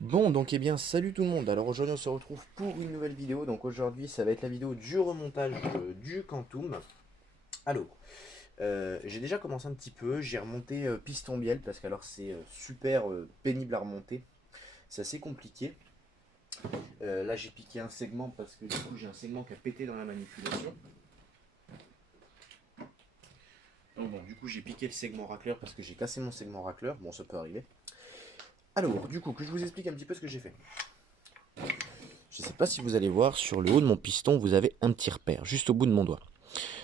Bon, donc eh bien, salut tout le monde. Alors aujourd'hui, on se retrouve pour une nouvelle vidéo. Donc aujourd'hui, ça va être la vidéo du remontage du Quantum. Alors, j'ai déjà commencé un petit peu. J'ai remonté piston bielle parce que alors c'est super pénible à remonter. C'est assez compliqué. Là, j'ai piqué un segment parce que du coup, j'ai un segment qui a pété dans la manipulation. Donc bon, du coup, j'ai piqué le segment racleur parce que j'ai cassé mon segment racleur. Bon, ça peut arriver. Alors, du coup, que je vous explique un petit peu ce que j'ai fait. Je ne sais pas si vous allez voir, sur le haut de mon piston, vous avez un petit repère, juste au bout de mon doigt.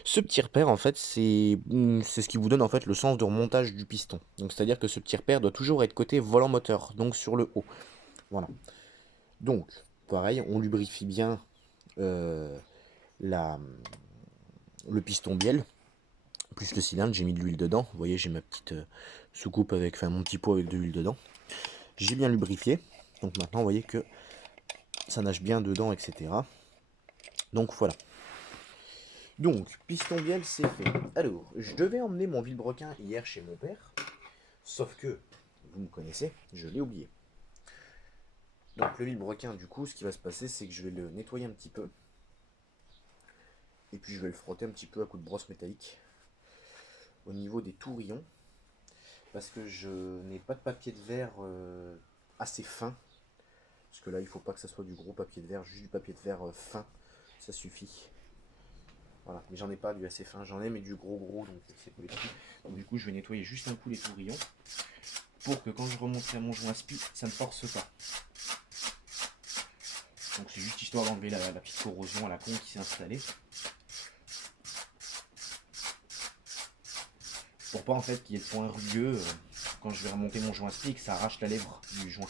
Ce petit repère, en fait, c'est ce qui vous donne en fait le sens de remontage du piston. Donc, c'est-à-dire que ce petit repère doit toujours être côté volant moteur, donc sur le haut. Voilà. Donc, pareil, on lubrifie bien euh, la, le piston bielle, plus le cylindre. J'ai mis de l'huile dedans. Vous voyez, j'ai ma petite soucoupe avec, enfin, mon petit pot avec de l'huile dedans. J'ai bien lubrifié. Donc maintenant, vous voyez que ça nage bien dedans, etc. Donc voilà. Donc, piston bielle, c'est fait. Alors, je devais emmener mon vilebrequin hier chez mon père. Sauf que, vous me connaissez, je l'ai oublié. Donc le vilebrequin, du coup, ce qui va se passer, c'est que je vais le nettoyer un petit peu. Et puis je vais le frotter un petit peu à coups de brosse métallique. Au niveau des tourillons. Parce que je n'ai pas de papier de verre assez fin. Parce que là, il ne faut pas que ça soit du gros papier de verre, juste du papier de verre fin. Ça suffit. Voilà, mais j'en ai pas du assez fin, j'en ai mais du gros donc c'est pour les petits. Donc du coup je vais nettoyer juste un coup les tourillons pour que quand je remonterai mon joint spi, ça ne force pas. Donc c'est juste histoire d'enlever la petite corrosion à la con qui s'est installée. Pour pas en fait qu'il y ait de points rugueux quand je vais remonter mon joint spi et que ça arrache la lèvre du joint.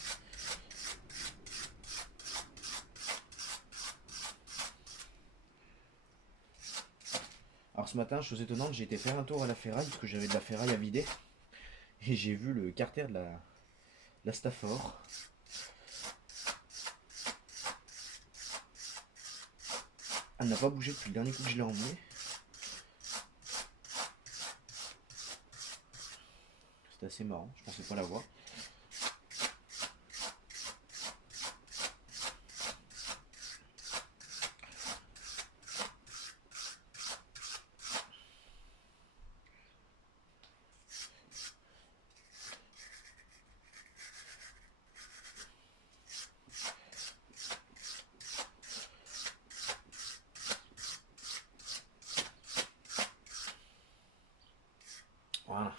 Alors ce matin, chose étonnante, j'ai été faire un tour à la ferraille parce que j'avais de la ferraille à vider. Et j'ai vu le carter de la Stafford. Elle n'a pas bougé depuis le dernier coup que je l'ai emmené. C'était assez marrant, je pensais pas la voir. Voilà.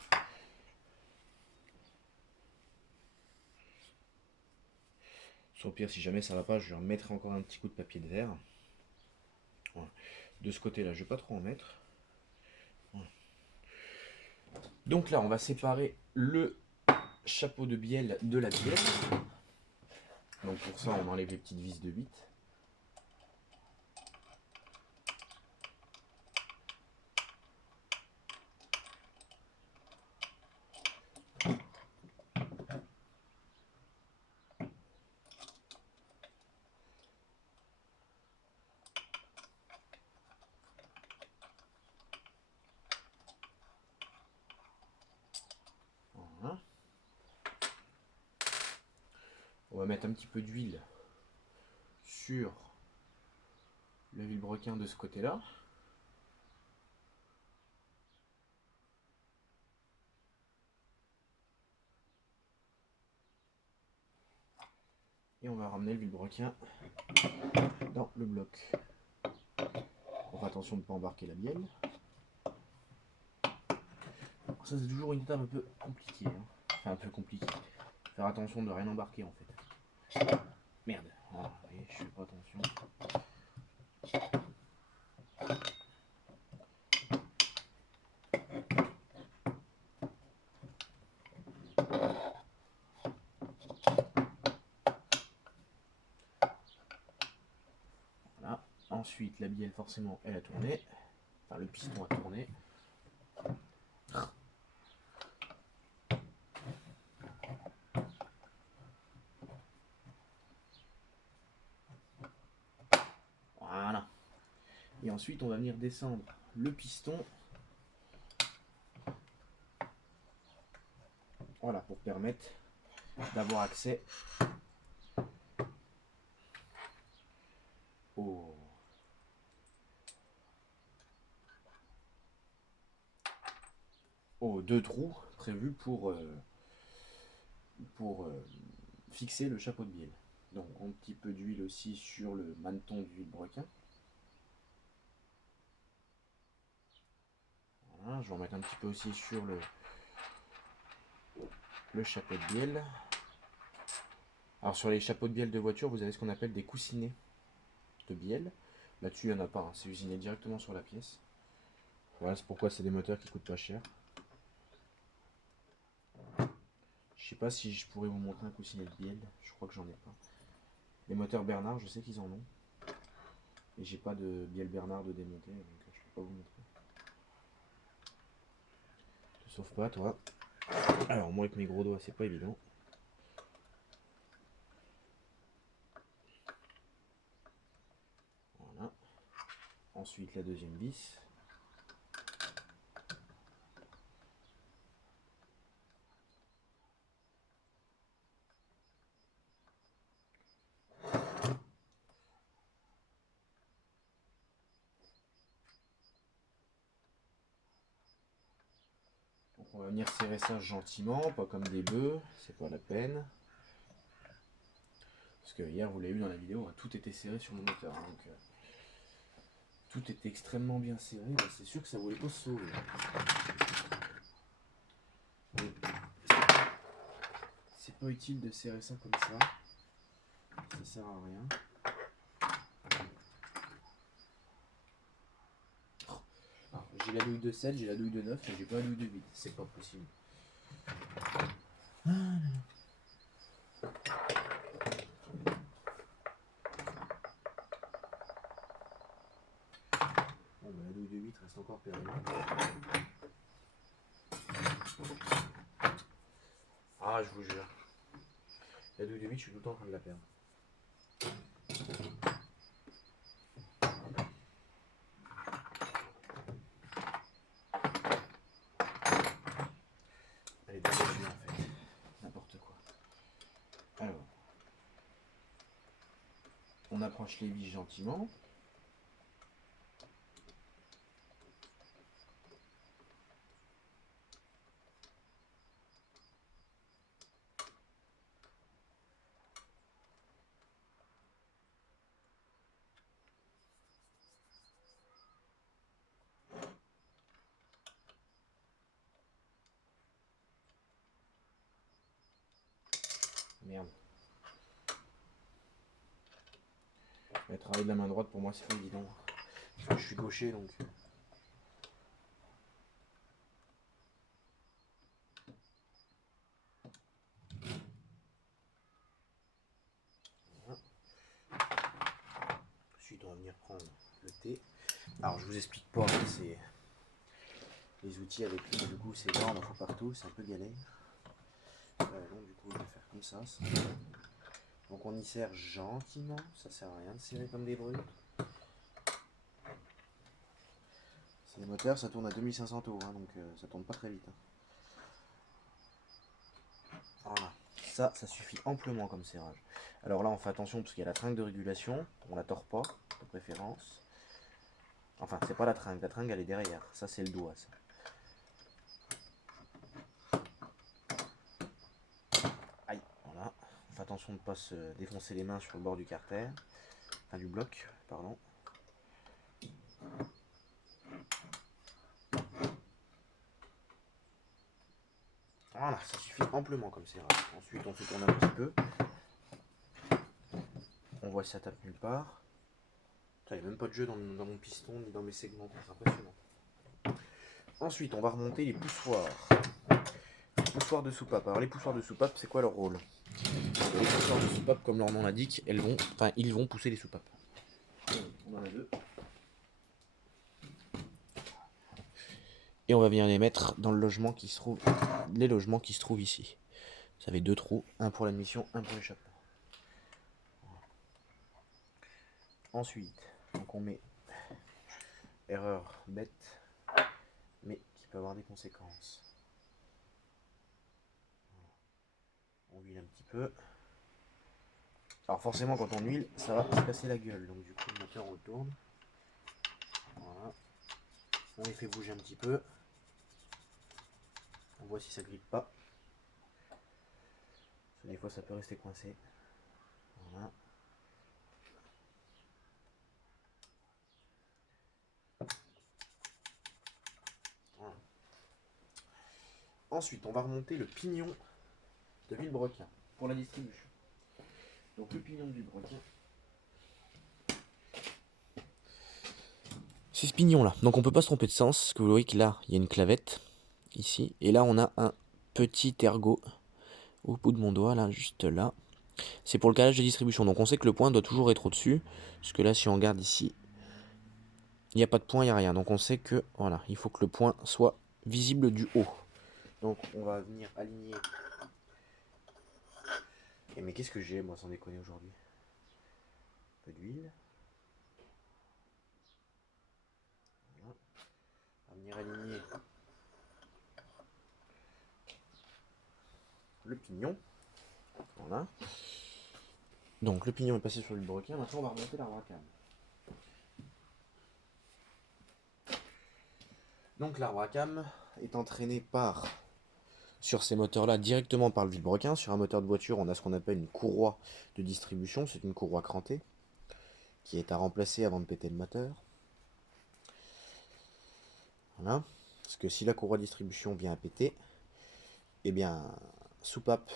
Au pire, si jamais ça va pas, je lui remettrai encore un petit coup de papier de verre. Voilà. De ce côté-là, je vais pas trop en mettre. Voilà. Donc là, on va séparer le chapeau de bielle de la bielle. Donc pour ça, on enlève les petites vis de 8. Voilà. On va mettre un petit peu d'huile sur le vilebrequin de ce côté-là. Et on va ramener le vilebrequin dans le bloc. On fera attention de ne pas embarquer la bielle. Alors ça, c'est toujours une étape un peu compliquée. Hein. Enfin, un peu compliquée. Faire attention de ne rien embarquer en fait. Merde. Voilà, vous voyez, je fais pas attention. Voilà. Ensuite, la bielle, forcément, elle a tourné. Enfin, le piston a tourné. Voilà. Et ensuite, on va venir descendre le piston. Voilà, pour permettre d'avoir accès aux deux trous prévus pour fixer le chapeau de bielle. Donc un petit peu d'huile aussi sur le maneton du vilebrequin. Voilà, je vais en mettre un petit peu aussi sur le chapeau de bielle. Alors sur les chapeaux de bielle de voiture, vous avez ce qu'on appelle des coussinets de bielle. Là-dessus, il n'y en a pas, hein. C'est usiné directement sur la pièce. Voilà, c'est pourquoi c'est des moteurs qui coûtent pas cher. Je sais pas si je pourrais vous montrer un coussinet de bielle, je crois que j'en ai pas. Les moteurs Bernard, je sais qu'ils en ont. Et j'ai pas de bielle Bernard de démonter, donc je peux pas vous montrer. Sauf pas toi. Alors moi avec mes gros doigts, c'est pas évident. Voilà. Ensuite la deuxième vis. Donc on va venir serrer ça gentiment, pas comme des bœufs, c'est pas la peine. Parce que hier, vous l'avez vu dans la vidéo, tout était serré sur mon moteur. Hein, donc, tout était extrêmement bien serré. Bah, c'est sûr que ça voulait pas se sauver. C'est pas utile de serrer ça comme ça. Ça sert à rien. J'ai la douille de 7, j'ai la douille de 9, mais j'ai pas la douille de 8. C'est pas possible. Bon, bah, la douille de 8 reste encore perdue. Ah, je vous jure. La douille de 8, je suis tout le temps en train de la perdre. Elle est désolée en fait. N'importe quoi. Alors. On approche les vis gentiment. Merde. Le travail de la main droite pour moi c'est pas évident. Parce que je suis gaucher donc. Voilà. Ensuite on va venir prendre le thé. Alors je vous explique pas, c'est les outils avec lui, du coup c'est là, on en faut partout, c'est un peu galère. Donc du coup je vais faire comme ça. Donc on y serre gentiment, ça sert à rien de serrer comme des brutes. C'est les moteurs, ça tourne à 2500 tours, hein, donc ça tourne pas très vite. Hein. Voilà, ça suffit amplement comme serrage. Alors là on fait attention parce qu'il y a la tringle de régulation, on la tord pas, de préférence. Enfin c'est pas la tringle elle est derrière, ça c'est le doigt. Ça. Aïe, voilà. On fait attention de ne pas se défoncer les mains sur le bord du carter, enfin du bloc, pardon. Voilà, ça suffit amplement comme serrage. Ensuite on se tourne un petit peu. On voit si ça tape nulle part. Il n'y a même pas de jeu dans mon piston ni dans mes segments, c'est impressionnant. Ensuite on va remonter les poussoirs. Les poussoirs de soupape. Alors les poussoirs de soupape, c'est quoi leur rôle? Les poussoirs de soupape, comme leur nom l'indique, ils vont pousser les soupapes. On en a deux. Et on va venir les mettre dans le logement qui se trouve, les logements qui se trouvent ici. Vous avez deux trous, un pour l'admission, un pour l'échappement. Ensuite, donc on met, erreur bête, mais qui peut avoir des conséquences. On huile un petit peu. Alors forcément quand on huile, ça va se casser la gueule. Donc du coup le moteur on le tourne. Voilà. On les fait bouger un petit peu. On voit si ça grippe pas. Parce que des fois ça peut rester coincé. Voilà. Voilà. Ensuite on va remonter le pignon de Villebrequin pour la distribution. Donc le pignon de Villebrequin. C'est ce pignon là. Donc on peut pas se tromper de sens. Parce que vous voyez que là il y a une clavette. Ici. Et là on a un petit ergot au bout de mon doigt là, juste là. C'est pour le calage de distribution. Donc on sait que le point doit toujours être au-dessus. Parce que là si on regarde ici, il n'y a pas de point, il n'y a rien. Donc on sait que voilà, il faut que le point soit visible du haut. Donc on va venir aligner. Et mais qu'est-ce que j'ai moi sans déconner aujourd'hui? Un peu d'huile. Voilà. On va venir aligner le pignon. Voilà. Donc le pignon est passé sur le broquin. Maintenant on va remonter l'arbre à cam. Donc l'arbre à cam est entraîné par sur ces moteurs-là directement par le vilebrequin. Sur un moteur de voiture, on a ce qu'on appelle une courroie de distribution. C'est une courroie crantée qui est à remplacer avant de péter le moteur. Voilà. Parce que si la courroie de distribution vient à péter, eh bien, soupape,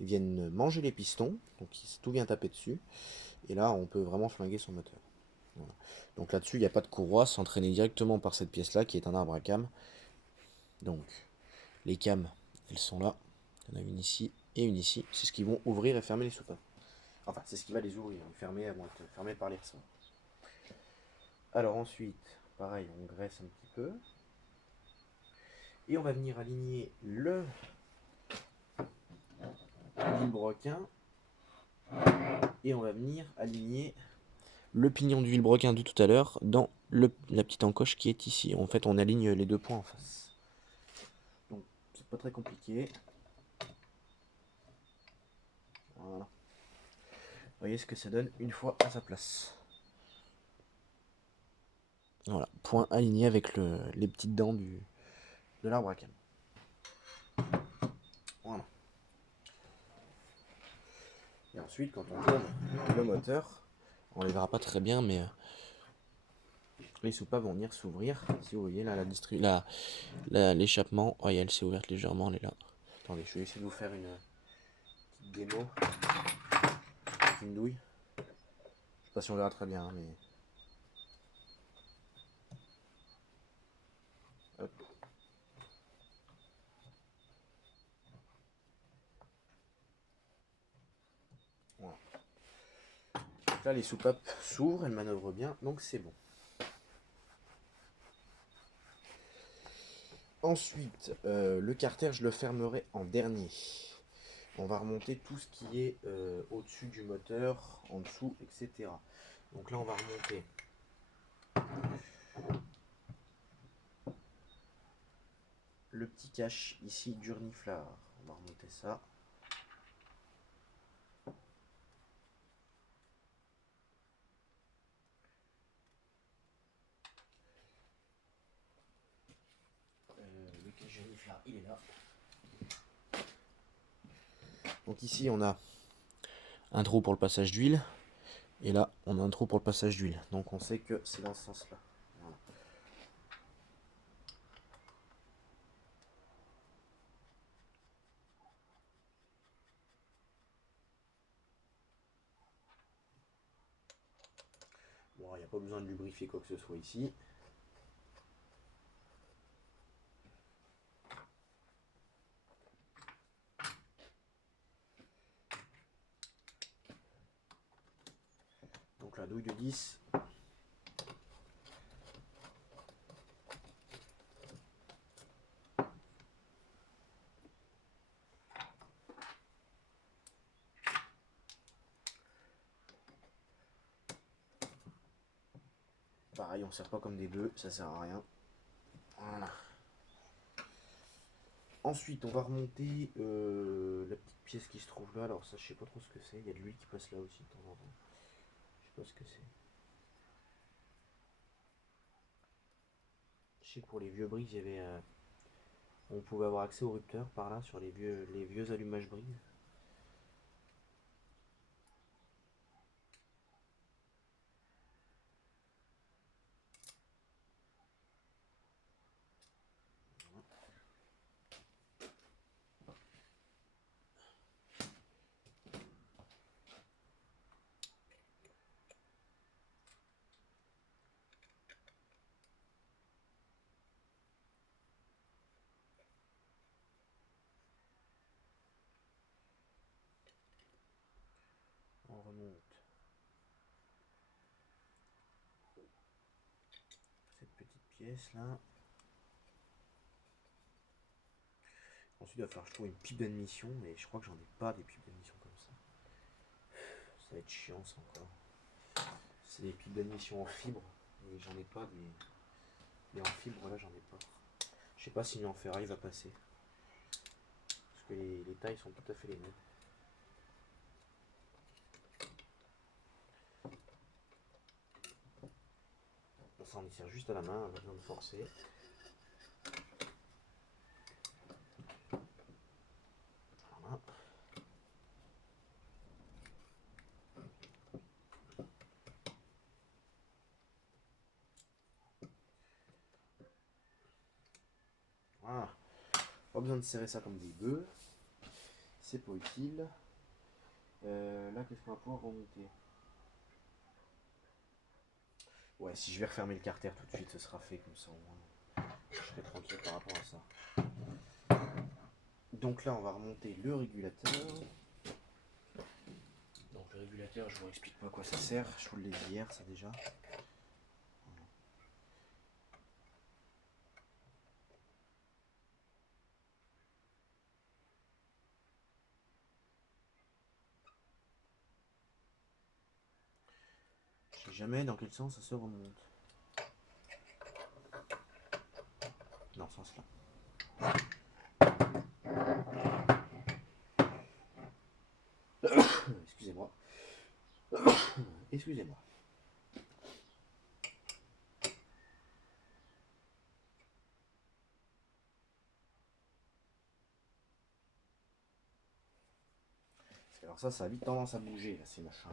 ils viennent manger les pistons, donc tout vient taper dessus. Et là, on peut vraiment flinguer son moteur. Voilà. Donc là-dessus, il n'y a pas de courroie, c'est entraîné directement par cette pièce-là qui est un arbre à cam. Donc, les cams, elles sont là. Il y en a une ici et une ici. C'est ce qui vont ouvrir et fermer les soupapes. Enfin, c'est ce qui va les ouvrir. Fermer, elles vont être fermées par les ressorts. Alors ensuite, pareil, on graisse un petit peu. Et on va venir aligner le vilebrequin. Et on va venir aligner le pignon du vilebrequin de tout à l'heure dans la petite encoche qui est ici. En fait, on aligne les deux points en face. Donc, c'est pas très compliqué. Voilà. Vous voyez ce que ça donne une fois à sa place. Voilà, point aligné avec les petites dents de l'arbre à cam. Voilà. Et ensuite, quand on tourne le moteur, on ne les verra pas très bien, mais les soupapes vont venir s'ouvrir. Si vous voyez là, l'échappement, oh, elle s'est ouverte légèrement, elle est là. Attendez, je vais essayer de vous faire une petite démo. Une douille. Je sais pas si on verra très bien, mais. Hop. Voilà. Donc là, les soupapes s'ouvrent, elles manœuvrent bien, donc c'est bon. Ensuite, le carter, je le fermerai en dernier. On va remonter tout ce qui est au-dessus du moteur, en dessous, etc. Donc là, on va remonter le petit cache ici du reniflard. On va remonter ça. Le cache du reniflard, il est là. Donc ici, on a un trou pour le passage d'huile. Et là, on a un trou pour le passage d'huile. Donc on sait que c'est dans ce sens-là. Voilà. Bon, il n'y a pas besoin de lubrifier quoi que ce soit ici. Donc la douille de 10. Pareil, on ne sert pas comme des bœufs, ça sert à rien. Voilà. Ensuite, on va remonter la petite pièce qui se trouve là. Alors ça, je sais pas trop ce que c'est. Il y a de l'huile qui passe là aussi de temps en temps. Je sais pas ce que c'est. Je sais que pour les vieux briques, il y avait, on pouvait avoir accès au rupteur par là sur les vieux allumages briques. On remonte cette petite pièce là. Ensuite, il va falloir que je trouve une pipe d'admission, mais je crois que j'en ai pas des pipes d'admission comme ça. Ça va être chiant ça encore. C'est des pipes d'admission en fibre, et j'en ai pas des en fibre là, j'en ai pas. Je sais pas si en ferraille va passer. Parce que les tailles sont tout à fait les mêmes. Ça on y sert juste à la main, pas besoin de forcer. Voilà. Voilà. Pas besoin de serrer ça comme des bœufs. C'est pas utile. Là, qu'est-ce qu'on va pouvoir remonter? Ouais, si je vais refermer le carter tout de suite, ce sera fait comme ça au moins. Je serai tranquille par rapport à ça. Donc là, on va remonter le régulateur. Donc le régulateur, je vous explique pas à quoi ça sert. Je vous l'ai dit hier, ça déjà. Je sais jamais dans quel sens ça se remonte. Dans ce sens-là. Excusez-moi. Excusez-moi. Alors ça a vite tendance à bouger, là, ces machins.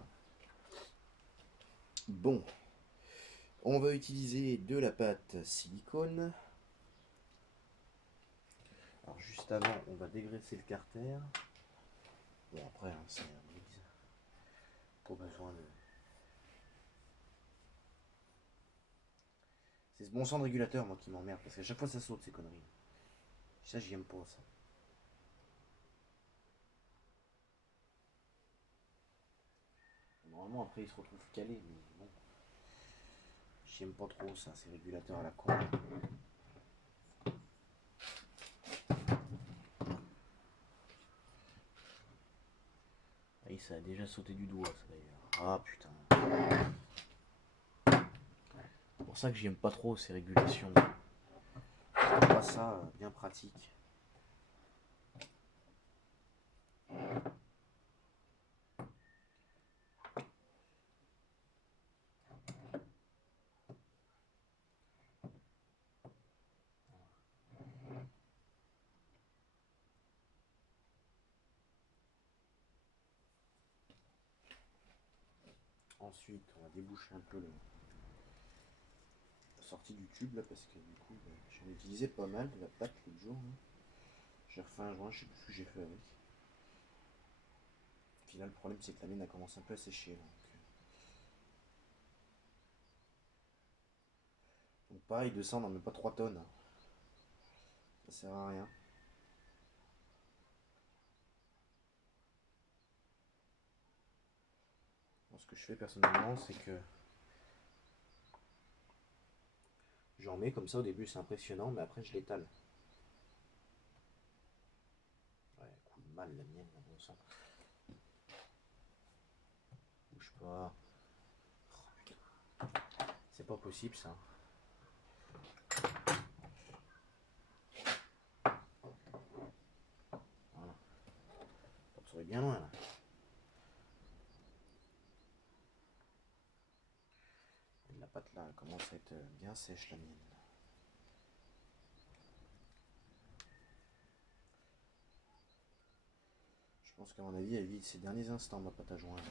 Bon. On va utiliser de la pâte silicone. Alors juste avant, on va dégraisser le carter. Bon après, hein, c'est un mix. Pas besoin de... C'est ce bon sang de régulateur, moi, qui m'emmerde. Parce qu'à chaque fois, ça saute, ces conneries. Ça, j'aime pas, ça. Normalement, après, il se retrouve calé, mais bon. J'aime pas trop, ça, ces régulateurs à la con. Ah, ça a déjà sauté du doigt, ça, d'ailleurs. Ah, putain. C'est pour ça que j'aime pas trop, ces régulations. Je trouve pas ça bien pratique. Ensuite, on va déboucher un peu la sortie du tube là parce que du coup, j'en ai utilisé pas mal de la pâte l'autre jour. Hein. J'ai refait un joint, je sais plus ce que j'ai fait avec. Puis là, le problème c'est que la mienne a commencé un peu à sécher. Donc pareil, de ça, on n'en met pas 3 tonnes. Hein. Ça sert à rien. Alors, ce que je fais personnellement, c'est que j'en mets comme ça au début, c'est impressionnant, mais après je l'étale. Ouais, elle coule mal la mienne, là, bon sang. Bouge pas. C'est pas possible ça. pâte là elle commence à être bien sèche la mienne. Je pense qu'à mon avis elle vit ses derniers instants ma pâte à joindre.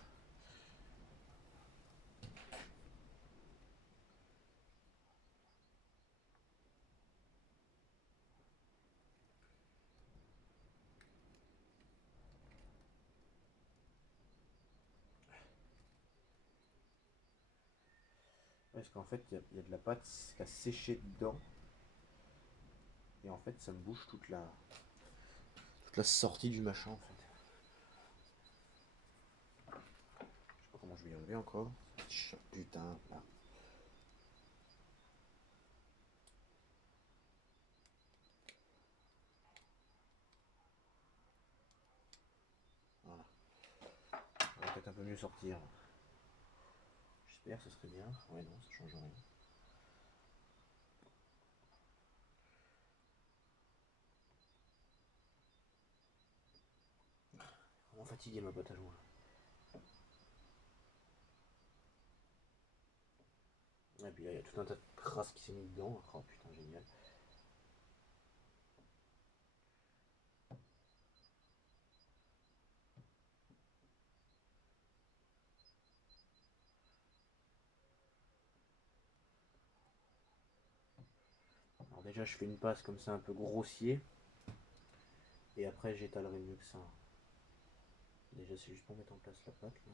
Parce qu'en fait il y a de la pâte qui a séché dedans. Et en fait ça me bouge toute la sortie du machin en fait. Je sais pas comment je vais y enlever encore. Putain là. Voilà. Ça va peut-être un peu mieux sortir. J'espère, ce serait bien. Ouais non, ça change rien. Vraiment fatigué ma pâte à joindre. Et puis là il y a tout un tas de crasse qui s'est mis dedans. Oh putain génial. Alors déjà je fais une passe comme ça un peu grossier. Et après j'étalerai mieux que ça. Déjà c'est juste pour mettre en place la pâte là.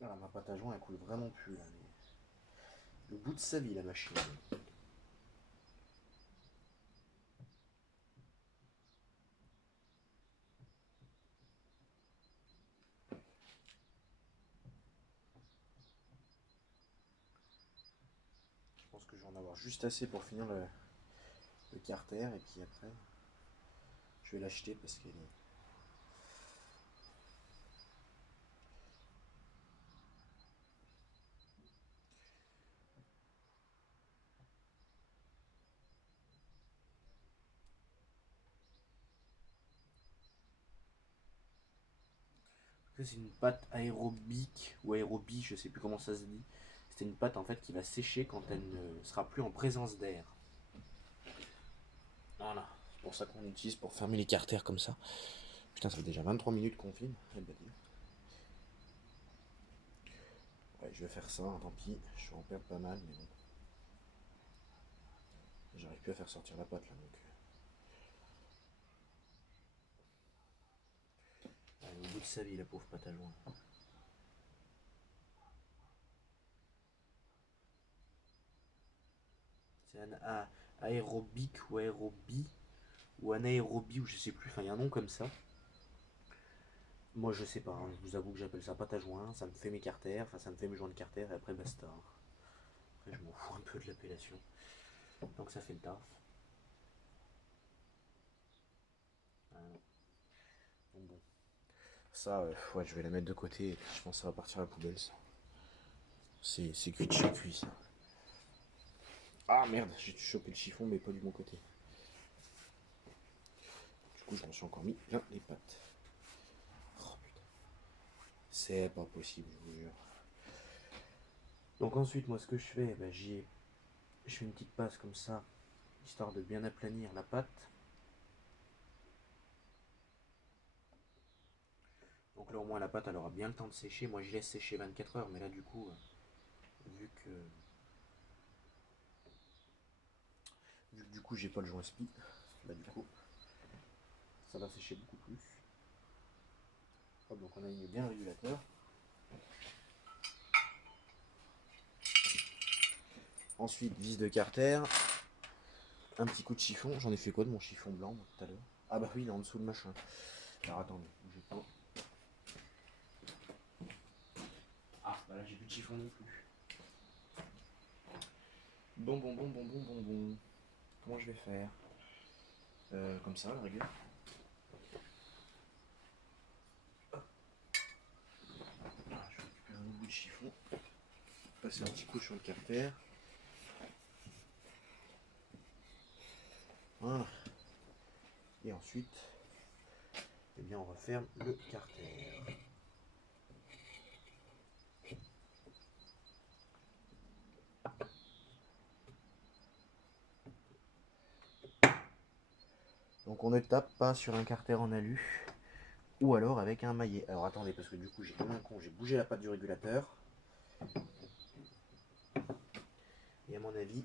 Voilà, ma pâte à joint elle coule vraiment plus là. Le bout de sa vie la machine. Je pense que je vais en avoir juste assez pour finir le carter et puis après je vais l'acheter parce qu'elle est... C'est une pâte aérobique ou aérobie, je sais plus comment ça se dit. C'est une pâte en fait qui va sécher quand elle ne sera plus en présence d'air. Voilà, c'est pour ça qu'on utilise pour fermer les carters comme ça. Putain, ça fait déjà 23 minutes qu'on filme. Ouais, je vais faire ça, tant pis. Je vais en perdre pas mal, mais bon. J'arrive plus à faire sortir la pâte là donc. Elle est au bout de sa vie la pauvre pâte à joint. C'est un aérobique ou aérobie ou anaérobie ou je sais plus, enfin il y a un nom comme ça. Moi je sais pas, hein. Je vous avoue que j'appelle ça pâte à joint, ça me fait mes carters, enfin ça me fait mes joints de carter et après basta. Après je m'en fous un peu de l'appellation. Donc ça fait le taf. Donc bon. Ça, ouais, je vais la mettre de côté et puis je pense que ça va partir à la poubelle ça. C'est cuit de chez cuit ça. Ah merde, j'ai chopé le chiffon mais pas du bon côté. Du coup je m'en suis encore mis plein les pattes. Oh putain. C'est pas possible, je vous jure. Donc ensuite moi ce que je fais, ben, je fais une petite passe comme ça, histoire de bien aplanir la pâte. Donc là au moins la pâte elle aura bien le temps de sécher. Moi je laisse sécher 24 heures, mais là du coup, vu que du coup j'ai pas le joint spi, bah du coup ça va sécher beaucoup plus. Hop, donc on aligne bien le régulateur. Ensuite vis de carter, un petit coup de chiffon. J'en ai fait quoi de mon chiffon blanc moi, tout à l'heure? Ah bah oui, il est en dessous le machin. Alors attendez, bougez pas. Ah bah là j'ai plus de chiffon non plus. Bon. Comment je vais faire? Comme ça, à la rigueur. Ah, je vais récupérer un autre bout de chiffon. Passer un petit coup sur le carter. Voilà. Et ensuite, eh bien, on referme le carter. Donc on ne tape pas sur un carter en alu ou alors avec un maillet. Alors attendez, parce que du coup j'ai comme un con, j'ai bougé la patte du régulateur. Et à mon avis,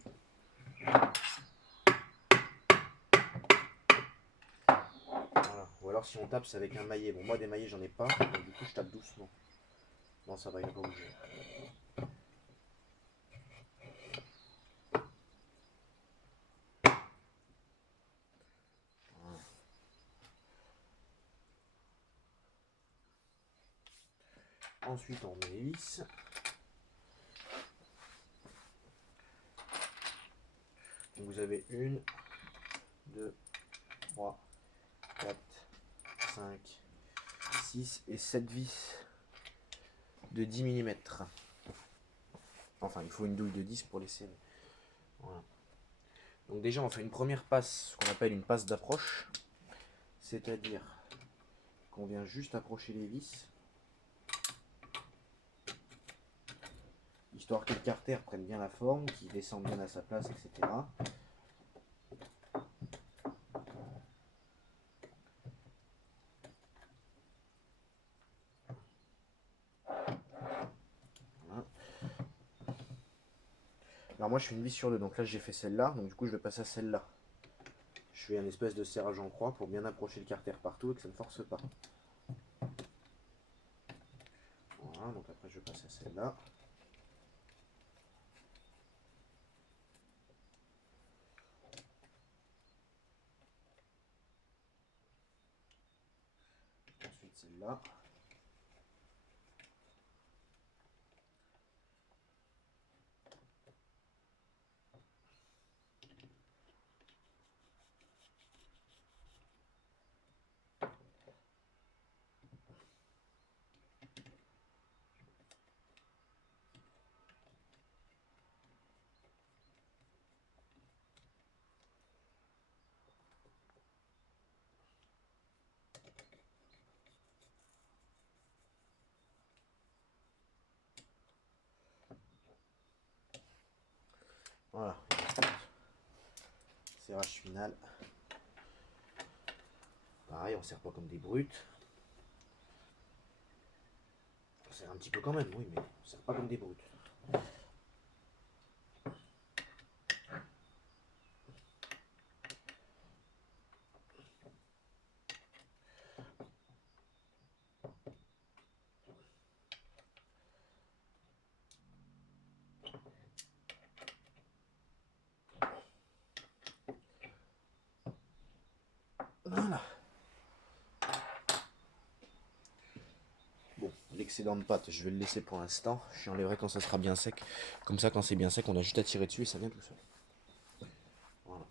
voilà. Ou alors si on tape c'est avec un maillet. Bon moi des maillets j'en ai pas, donc du coup je tape doucement. Non ça va, il n'a pas bougé. Voilà. Ensuite on met les vis. Donc vous avez 1, 2, 3, 4, 5, 6 et 7 vis de 10 mm. Enfin il faut une douille de 10 pour les serrer. Voilà. Donc déjà on fait une première passe, ce qu'on appelle une passe d'approche. C'est-à-dire qu'on vient juste approcher les vis. Histoire que le carter prenne bien la forme, qu'il descende bien à sa place, etc. Voilà. Alors moi je fais une vis sur deux, donc là j'ai fait celle-là, donc du coup je vais passer à celle-là. Je fais un espèce de serrage en croix pour bien approcher le carter partout et que ça ne force pas. Voilà, donc après je passe à celle-là. Ensuite celle-là. Voilà. Serrage final. Pareil, on ne serre pas comme des brutes. On serre un petit peu quand même, oui, mais on ne serre pas comme des brutes. Voilà. Bon, l'excédent de pâte, je vais le laisser pour l'instant. Je enlèverai quand ça sera bien sec. Comme ça, quand c'est bien sec, on a juste à tirer dessus et ça vient tout seul. Voilà.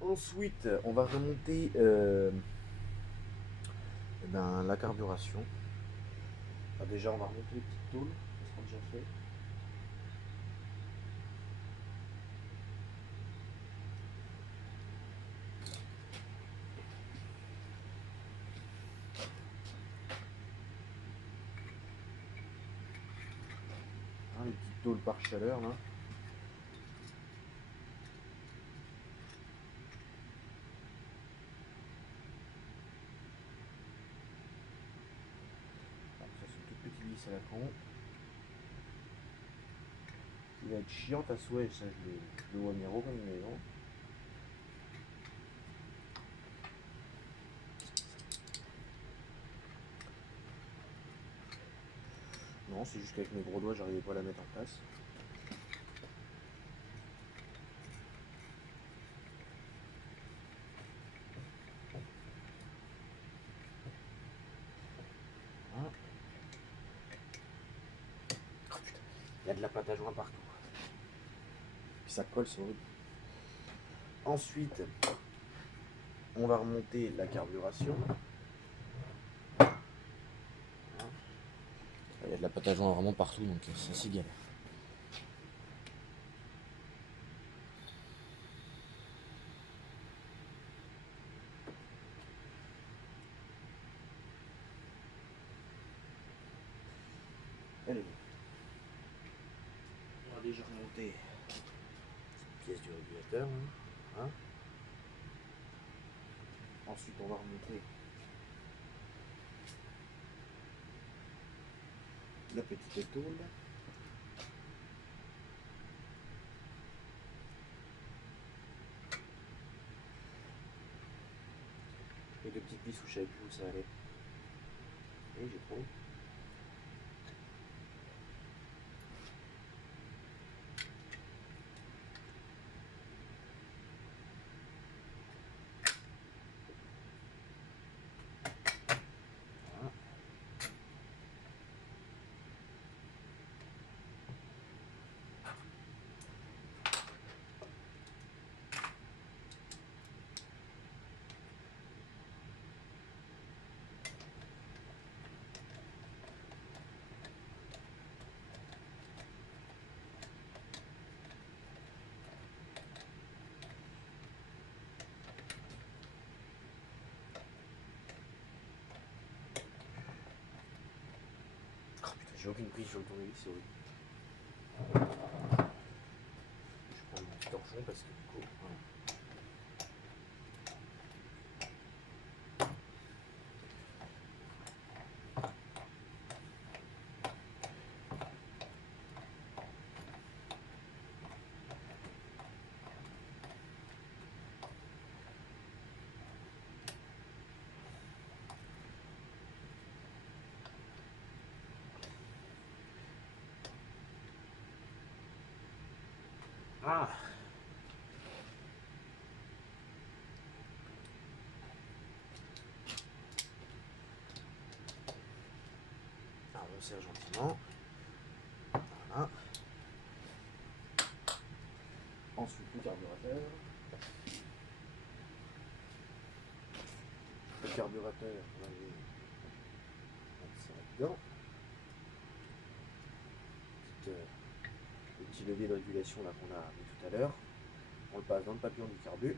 Ensuite, on va remonter la carburation. Ah, déjà, on va remonter les petites tôles. Ça sera déjà fait. Hein, les petites tôles par chaleur là. Ça c'est une toute petite vis à la con. Il va être chiant à souhait, ça je le vois venir au coin de une maison. Non, c'est juste qu'avec mes gros doigts, j'arrivais pas à la mettre en place. Voilà. Oh, putain. Il y a de la pâte à joint partout. Puis ça colle, c'est horrible. Ensuite, on va remonter la carburation. Il y a de la pâte à joint vraiment partout, donc c'est assez galère. Allez. On va déjà remonter cette pièce du régulateur. Hein. Ensuite, on va remonter la petite étoile. Et deux petites vis où je savais plus où ça allait. Et j'ai trouvé. Voilà. Oh putain, j'ai aucune prise sur le tournevis, c'est horrible. Je prends mon petit torchon parce que du coup, voilà. Ah, alors on serre gentiment. Voilà. Ensuite le carburateur. Le carburateur, on va aller mettre ça là-dedans. Le petit levier de régulation là qu'on a mis tout à l'heure. On le passe dans le papillon du carbu.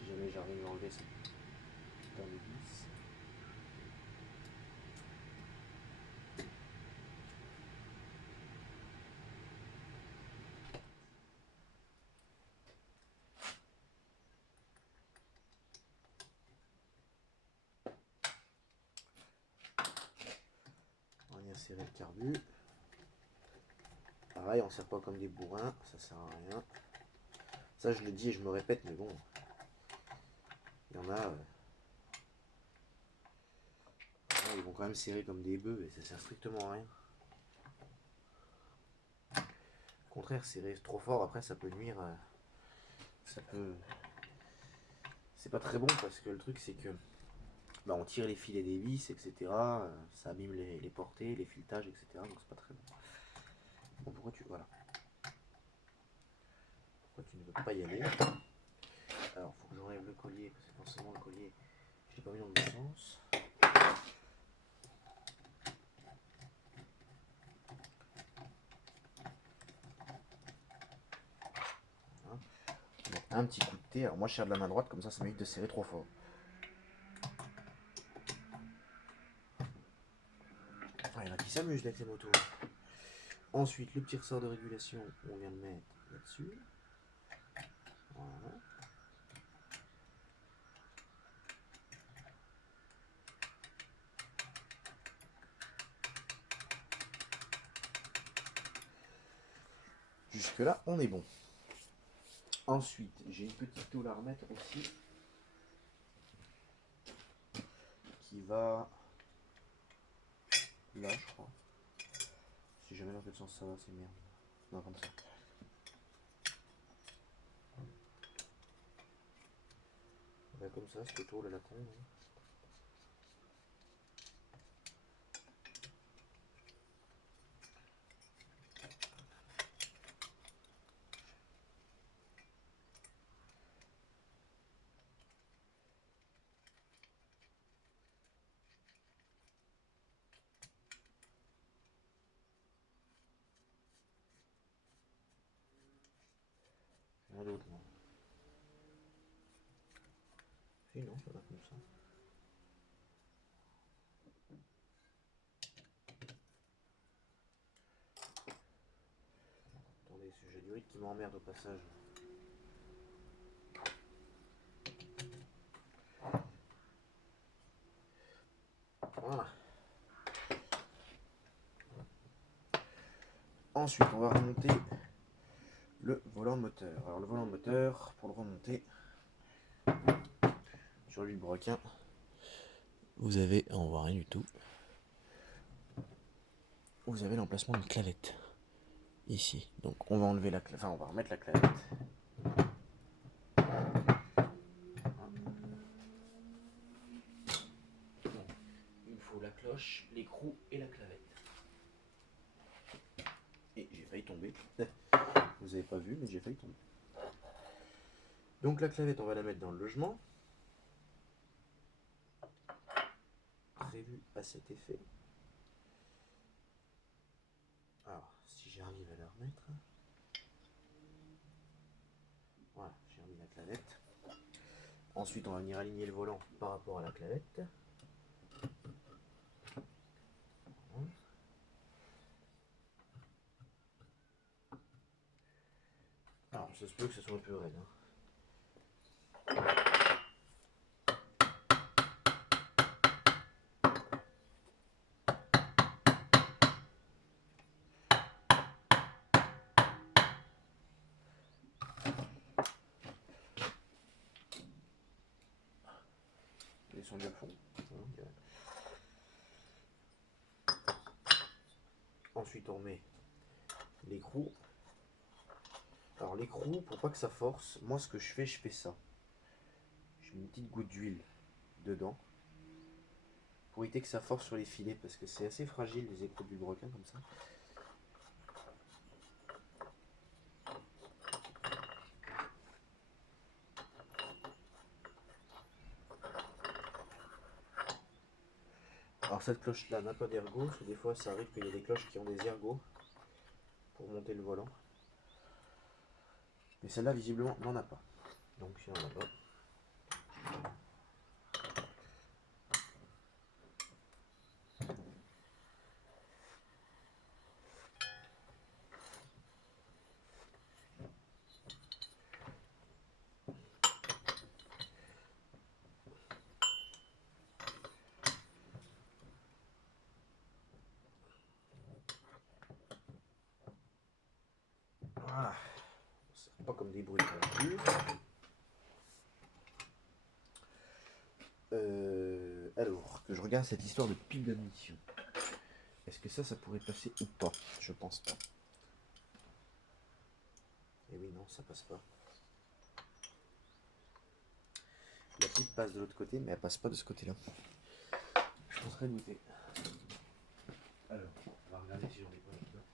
Si jamais j'arrive à enlever cette putain de vis. On va venir serrer le carbu. Pareil, on ne sert pas comme des bourrins, ça sert à rien. Ça je le dis et je me répète, mais bon, il y en a, ils vont quand même serrer comme des bœufs et ça sert strictement à rien. Au contraire, serrer trop fort après ça peut nuire, ça peut... C'est pas très bon parce que le truc c'est que bah, on tire les filets des vis, etc. Ça abîme les portées, les filetages, etc. Donc c'est pas très bon. Bon, pourquoi tu... Voilà. Pourquoi tu ne veux pas y aller? Alors, faut que j'enlève le collier, parce que forcément le collier, je l'ai pas mis dans le bon sens. un petit coup de thé. Alors moi je serre de la main droite, comme ça m'évite de serrer trop fort. Ah, il y en a qui s'amusent avec les motos. Ensuite, le petit ressort de régulation, on vient de mettre là-dessus. Voilà. Jusque là, on est bon. Ensuite, j'ai une petite tôle à remettre aussi. Qui va là, je crois. Si jamais dans quel sens ça va, c'est merde. Non, comme ça. Bah, comme ça, cette tôle, elle attend. Hein. Rien d'autre, non. Si, non, ça va comme ça. Attendez, j'ai du rythme qui m'emmerde au passage. Voilà. Ensuite, on va remonter le volant moteur. Alors, le volant moteur, pour le remonter, sur l'huile broquin, vous avez, on voit rien du tout, vous avez l'emplacement d'une clavette. Ici. Donc, on va enlever la clavette, enfin, on va remettre la clavette. Il me faut la cloche, l'écrou et la clavette. Et j'ai failli tomber. Vous avez pas vu, mais j'ai failli tomber. Donc la clavette, on va la mettre dans le logement. Prévu à cet effet. Alors, si j'arrive à la remettre. Voilà, j'ai remis la clavette. Ensuite, on va venir aligner le volant par rapport à la clavette. Voilà. Alors, ça se peut que ça soit un peu raide. Hein. Descendre le fond. Voilà. Ensuite, on remet l'écrou. Alors, l'écrou, pour pas que ça force, moi, ce que je fais ça. Je mets une petite goutte d'huile dedans. Pour éviter que ça force sur les filets, parce que c'est assez fragile, les écrous du broquin, comme ça. Alors cette cloche là n'a pas d'ergot, parce que des fois ça arrive qu'il y a des cloches qui ont des ergots pour monter le volant. Mais celle-là visiblement n'en a pas. Donc il n'y en a pas. Voilà. C'est pas comme des bruits non plus. Alors, que je regarde cette histoire de pipe d'admission. Est-ce que ça pourrait passer ou pas? Je pense pas. Et oui, non, ça passe pas. La pipe passe de l'autre côté, mais elle passe pas de ce côté-là. Je penserais douter. Alors, on va regarder si j'en ai pas là-dedans.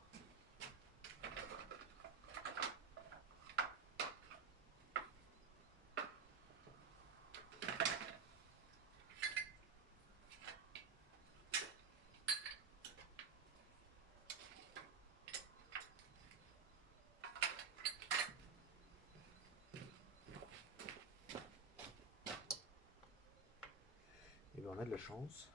a de la chance.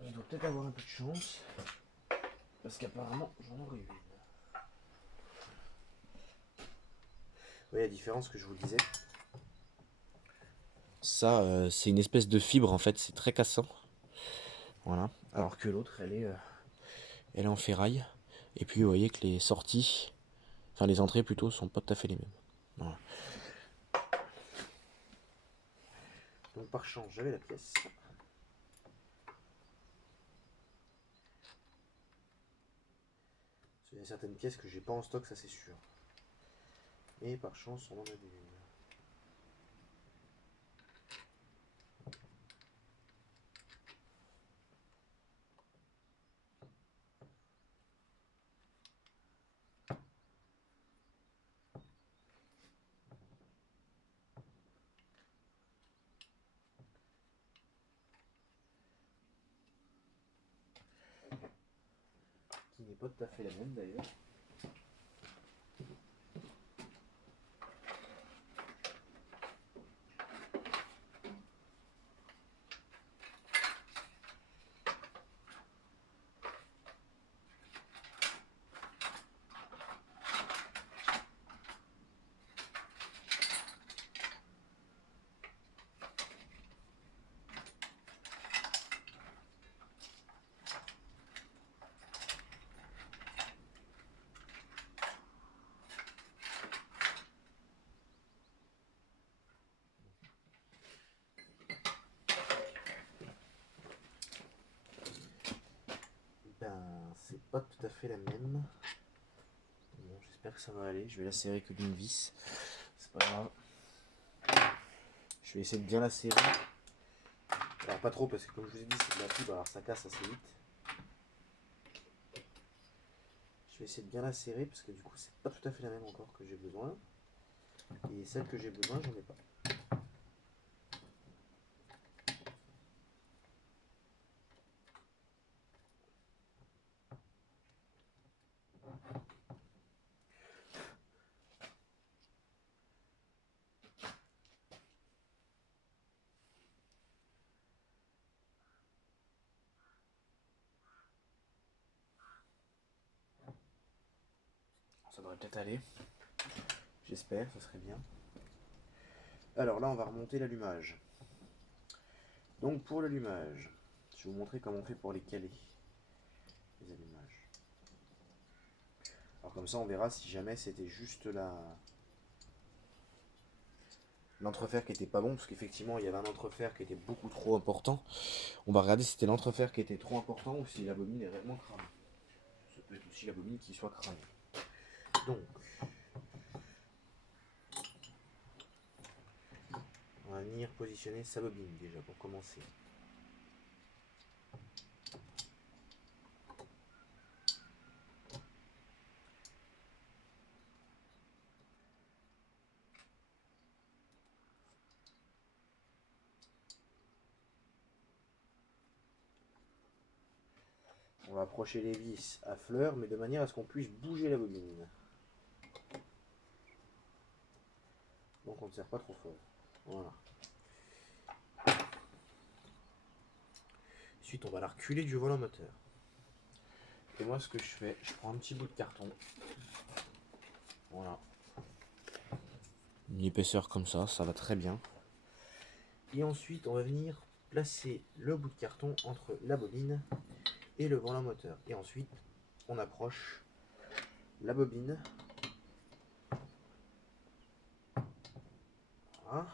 Je dois peut-être avoir un peu de chance. Parce qu'apparemment, j'en aurais une. Vous voyez la différence que je vous disais? Ça, c'est une espèce de fibre en fait, c'est très cassant. Voilà. Alors que l'autre, elle est en ferraille. Et puis vous voyez que les sorties, enfin les entrées plutôt, sont pas tout à fait les mêmes. Voilà. Donc par chance, j'avais la pièce. Il y a certaines pièces que j'ai pas en stock, ça c'est sûr. Et par chance, on en avait une. Qui n'est pas tout à fait la même d'ailleurs. Ben, c'est pas tout à fait la même. Bon, j'espère que ça va aller. Je vais la serrer que d'une vis. C'est pas grave. Je vais essayer de bien la serrer. Alors pas trop parce que comme je vous ai dit c'est de la fibre, alors ça casse assez vite. Je vais essayer de bien la serrer parce que du coup c'est pas tout à fait la même encore que j'ai besoin. Et celle que j'ai besoin j'en ai pas. Ça devrait peut-être aller. J'espère, ce serait bien. Alors là on va remonter l'allumage. Donc pour l'allumage, je vais vous montrer comment on fait pour les caler. Les allumages. Alors comme ça on verra si jamais c'était juste l'entrefer qui était pas bon, parce qu'effectivement il y avait un entrefer qui était beaucoup trop important. On va regarder si c'était l'entrefer qui était trop important ou si la bobine est réellement cramée. Ça peut être aussi la bobine qui soit cramée. Donc, on va venir positionner sa bobine déjà pour commencer. On va approcher les vis à fleur, mais de manière à ce qu'on puisse bouger la bobine. Donc on ne serre pas trop fort. Voilà. Ensuite, on va la reculer du volant moteur. Et moi, ce que je fais, je prends un petit bout de carton. Voilà. Une épaisseur comme ça va très bien. Et ensuite, on va venir placer le bout de carton entre la bobine et le volant moteur. Et ensuite, on approche la bobine. Voilà.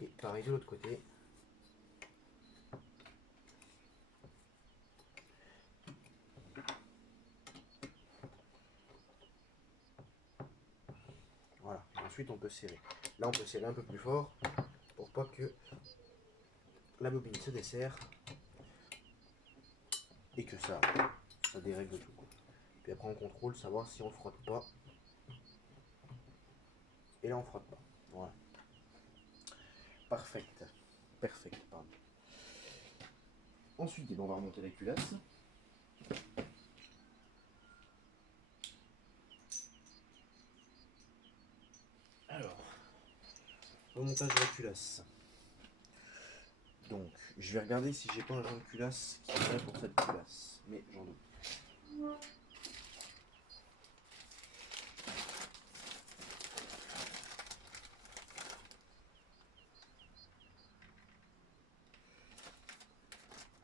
Et pareil de l'autre côté. Voilà. Et ensuite, on peut serrer. Là, on peut serrer un peu plus fort pour pas que la bobine se desserre et que ça dérègle tout. Puis après, on contrôle, savoir si on frotte pas. Et là, on frotte pas. Voilà. Parfait. Pardon. Ensuite, on va remonter la culasse. Alors, remontage de la culasse. Donc, je vais regarder si j'ai pas un genre de culasse qui est vrai pour cette culasse, mais j'en doute.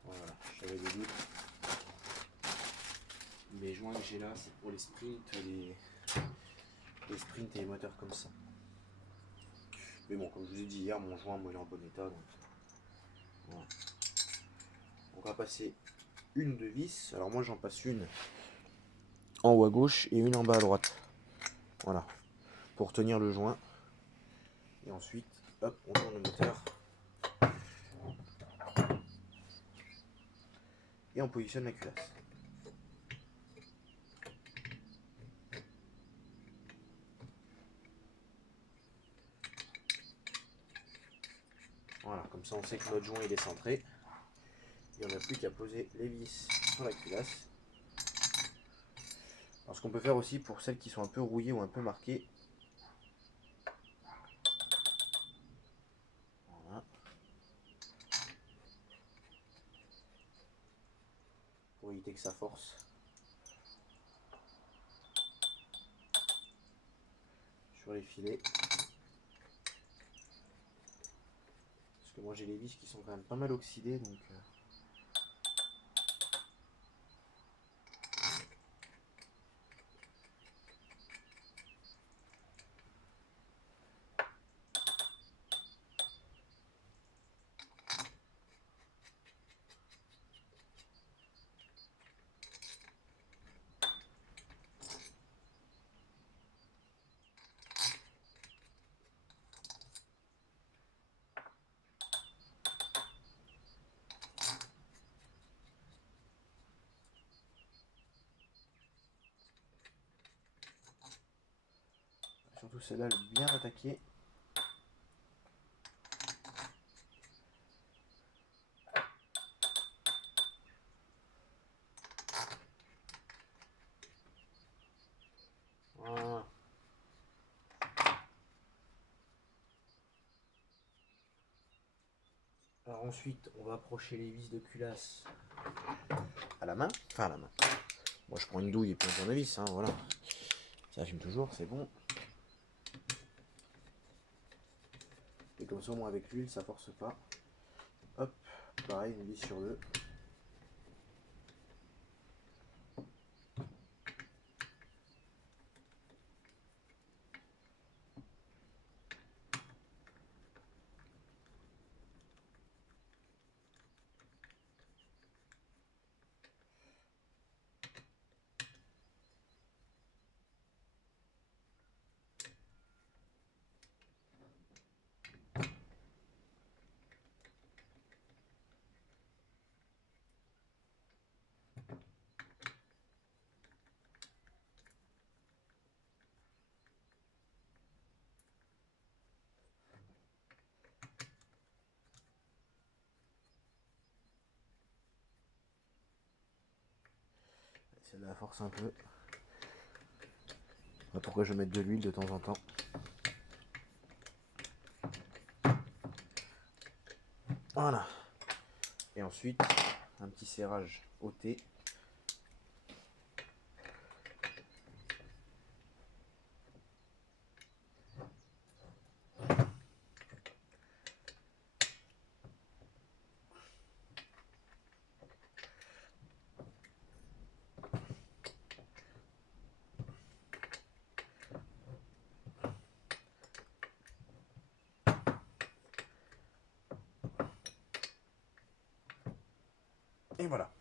Voilà, j'avais des doutes. Les joints que j'ai là, c'est pour les sprints, les sprints et les moteurs comme ça. Mais bon, comme je vous ai dit hier, mon joint, moi, il est en bon état. Donc, voilà. On va passer une de vis. Alors moi, j'en passe une en haut à gauche et une en bas à droite. Voilà, pour tenir le joint. Et ensuite, hop, on tourne le moteur. Et on positionne la culasse. Voilà, comme ça on sait que notre joint il est centré. Et on n'a plus qu'à poser les vis sur la culasse. Alors ce qu'on peut faire aussi pour celles qui sont un peu rouillées ou un peu marquées. Voilà. Pour éviter que ça force. Sur les filets. Parce que moi j'ai les vis qui sont quand même pas mal oxydées, donc surtout celle-là, elle est bien attaquée. Voilà. Alors ensuite, on va approcher les vis de culasse à la main. Enfin à la main. Moi je prends une douille et puis un tournevis, hein, voilà. Ça filme toujours, c'est bon. Et comme ça, au moins avec l'huile, ça force pas. Hop, pareil, une vis sur deux. C'est de la force un peu. Voilà pourquoi je vais mettre de l'huile de temps en temps. Voilà. Et ensuite, un petit serrage au thé. Et voilà.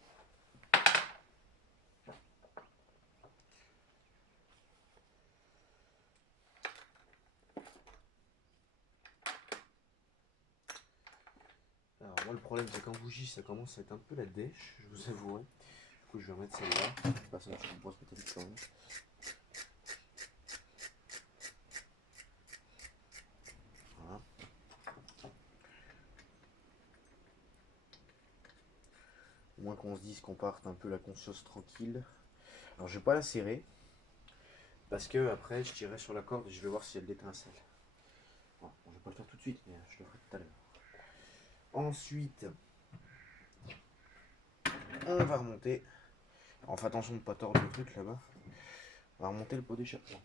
Alors moi le problème c'est qu'en bougie ça commence à être un peu la dèche, je vous avouerai. Du coup je vais remettre celle-là. Je passe un petit coup de brosse métallique quand même. Voilà. moins qu'on se dise qu'on parte un peu la conscience tranquille. Alors je vais pas la serrer, parce que après je tirerai sur la corde et je vais voir si elle détincelle. Bon, je vais pas le faire tout de suite, mais je le ferai tout à l'heure. Ensuite, on va remonter. Alors, fais attention de ne pas tordre le truc là-bas. On va remonter le pot d'échappement.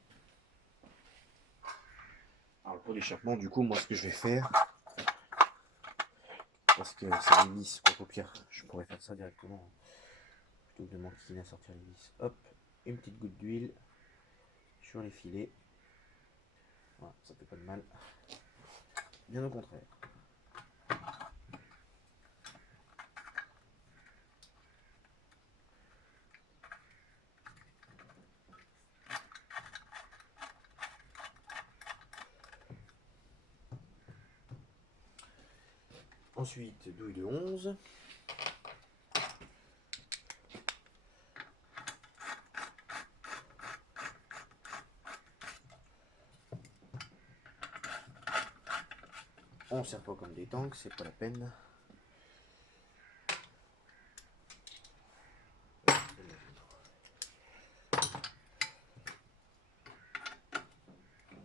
Alors le pot d'échappement, du coup, moi ce que je vais faire, parce que c'est des vis, donc au pire, je pourrais faire ça directement, plutôt que de m'enquiner à sortir les vis. Hop, une petite goutte d'huile sur les filets. Voilà, ça fait pas de mal. Bien au contraire. Ensuite, douille de 11. On ne sert pas comme des tanks, c'est pas la peine.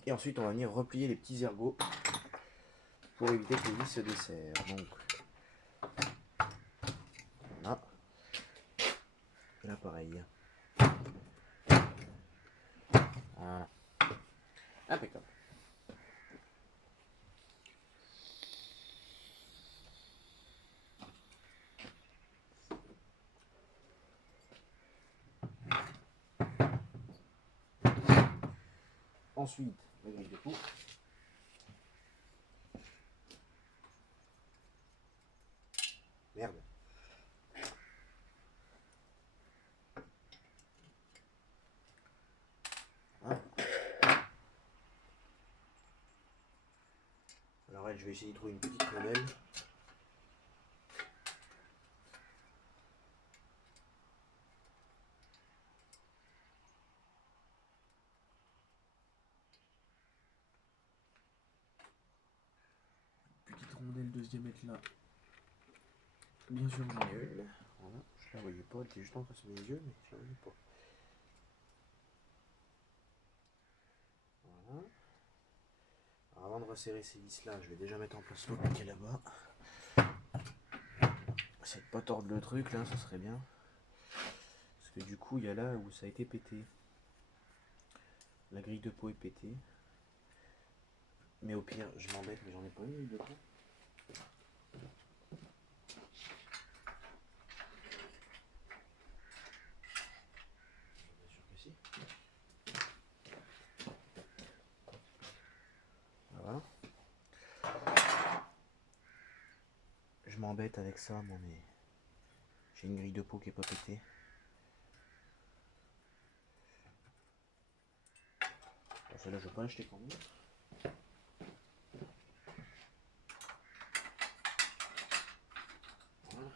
Et ensuite, on va venir replier les petits ergots pour éviter que les vis se desserrent. Donc, voilà. Et là, pareil. Voilà. Impeccable. Ensuite, la grille de peau. Merde. Hein. Alors elle, je vais essayer de trouver une petite rondelle. Petite rondelle de ce diamètre là. Bien sûr, j'en ai une. Voilà, je la voyais pas, elle était juste en face de mes yeux, mais je la voyais pas. Voilà. Alors, avant de resserrer ces vis là, je vais déjà mettre en place l'autre qui est là-bas. Essayer de pas tordre le truc là, ça serait bien. Parce que du coup, il y a là où ça a été pété. La grille de peau est pétée. Mais au pire, je m'embête, mais j'en ai pas une grille de peau. Bien sûr que si. Voilà. Je m'embête avec ça, moi, mais j'ai une grille de peau qui est pas pétée. Bon, celle-là, je vais pas l'acheter quand même. Voilà.